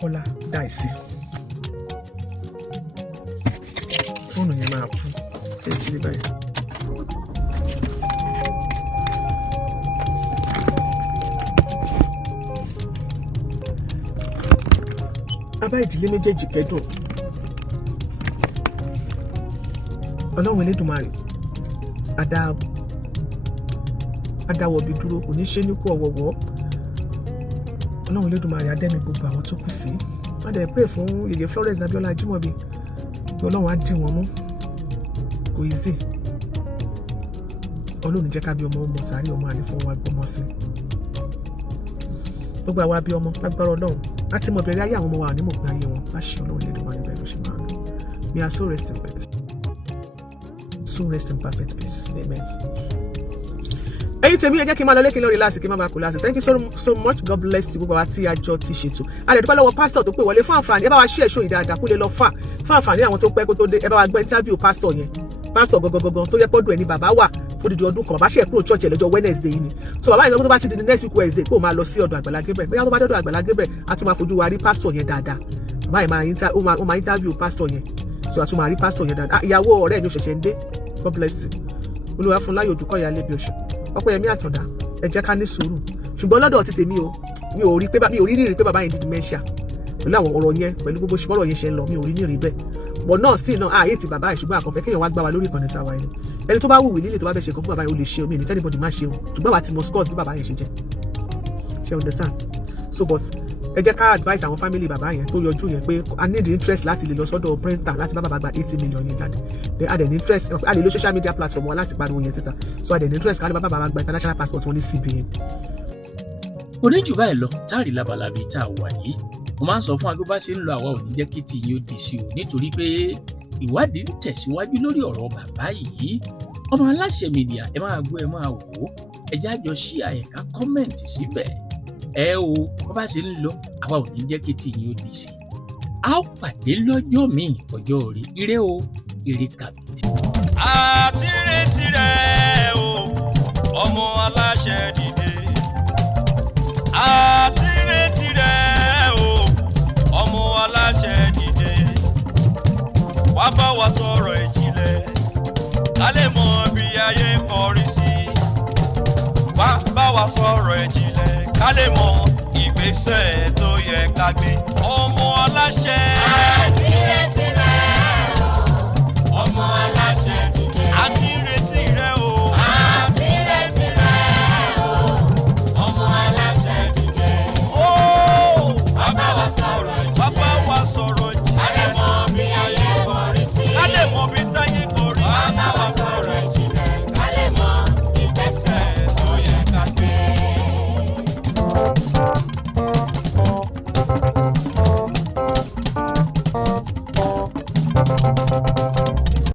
Kola Daisy. Fóònù yẹn máa kú ṣe ti rí báyìí. Àbá ìdílé méjèèjì kẹ́dùn. Ọlọ́run Elédùmarè adáwọ̀ bí dúró kò ní ṣe ní kú ọ̀wọ̀wọ́. Ọlọ́run Elédùmarè adẹ́mi gbogbo àwọn tó kù sí. Wọ́n dẹ̀ pray fún Yèyé Florence Abiola Jimobi. Ọlọ́run á dì wọ́n mú. Kò easy. Ọlọ́run jẹ́ ká bí ọmọ sáré ọmọ àlefọ́ wa gbọ́mọ sí. Gbogbo àwa bí ọmọ lágbára Ọlọ́run. Láti mọ̀ bẹ̀rẹ̀ ayé àwọn ọmọ wa ní mọ̀ pé ayé wọn bá ṣe Ọlọ́run Elédùmarè bẹ́ẹ̀ ló ṣe máa lọ. May our soul rest in peace. So rest in perfect peace. Amen. Ẹ̀yin tèmi ẹ jẹ́ kí n máa lọ lékè lórí láti kí n má bàa kú láti. Thank you so much. God bless you gbogbo àwa tí àjọ ti ṣètò. A lè dúpẹ́ lọ́wọ́ pásítọ̀ tó pè wọlé fún àǹfààní. Ẹ bá wa share show yìí dáadáa kó lè lọ fún àǹfààní àwọn tó pẹ́ kó tó dé. Ẹ bá wa gbọ́ interview pásítọ̀ yẹn. Pásítọ̀ gangan tó yẹ pọ́dù ẹ̀ ní bàbá wà fódìdí ọdún kan. Bàbá ṣe kúrò church ẹ̀ lọ́jọ́ Wednesday yìí ni. So bàbá yẹn tó bá ti di next week Wednesday kó máa lọ sí ọ̀dọ̀ Agbala Gabriel. Bóyá tó bá dọ́dọ̀ Agbala Gabriel a tún máa fojú wa rí pásítọ̀ yẹn dáadáa. Bàbá yẹn máa interview pásítọ̀ yẹn. So a tún máa rí pásítọ̀ yẹn dáadáa. Ìyàwó ọ̀rẹ́ mi ò ṣẹ̀ṣẹ̀ ń dé. God bless you. Olúwa fún láyò Odùkọ́ ìyá lébi oṣù. Ọpẹ́yẹmí Àtàndá ẹ jẹ́ ká ní sùúrù. Ṣùgbọ́n lọ́dọ̀ ti tèmi o mi ò rí pé bàbá yẹn di dementia. Pẹ̀lú àwọn ọ̀rọ̀ yẹn pẹ̀lú gbogbo ṣùgbọ́n ọ̀rọ̀ yẹn ṣe ń lọ mi ò rí ní rí bẹ́ẹ̀. But náà sí náà ààyè ti bàbá yẹn ṣùgbọ́n àkànfẹ́ kéèyàn wá gbá wa lórí ìkànnì tàwa ẹni. Ẹni tó bá wù lílé tó bá fẹ́ ṣe nǹkan fún bàbá yẹn ó lè ṣe omi ẹnìkan anybody má ṣe o. Ṣùgbọ́n àwa ti mọ scores bí bàbá yẹn ṣe jẹ́. Ṣé understand? So but ẹ jẹ́ ká advice àwọn family bàbá yẹn tó yọjú yẹn pé I need interest láti lè lọ sọ́dọ̀ printer láti bá bàbá gba 80 million yẹn jáde. Then a dẹ̀ ní interest a lè lo social media platform wọn láti pariwo yẹn síta. So a dẹ̀ ní interest ká lè bá bàbá gba international passport wọn ní CBN. Oníjù báyìí lọ táàrí labalábí tá a wà yìí mo máa ń sọ fún agbóbá ṣe ń lọ àwa ò ní jẹ́ kí tí yín ó di sí o nítorí pé ìwádìí ń tẹ̀síwájú lórí ọ̀rọ̀ bàbá yìí. Ọmọ Aláṣẹ Media ẹ máa gbọ́ ẹ máa wò ó ẹ jẹ́ àjọ ṣí àyẹ̀ká kọ́mẹ̀ǹtì síbẹ̀. Bó bá ṣe ń lọ àwa ò ní jẹ́ kí tí yín ó di sí. A ó pàdé lọ́jọ́ míì ọjọ́ orí ire o ire kàbìtì. Àti retí rẹ̀ o ọmọ Aláṣẹ dìde. Àti retí rẹ̀ o bá wa sọ̀rọ̀ ìjìnlẹ̀ ká lè mọ bí ayé ń kọrí sí. Wá bá wa sọ̀rọ̀ ìjìnlẹ̀ ká lè mọ ìgbésẹ̀ tó yẹ ká gbé. Ọmọ aláṣẹ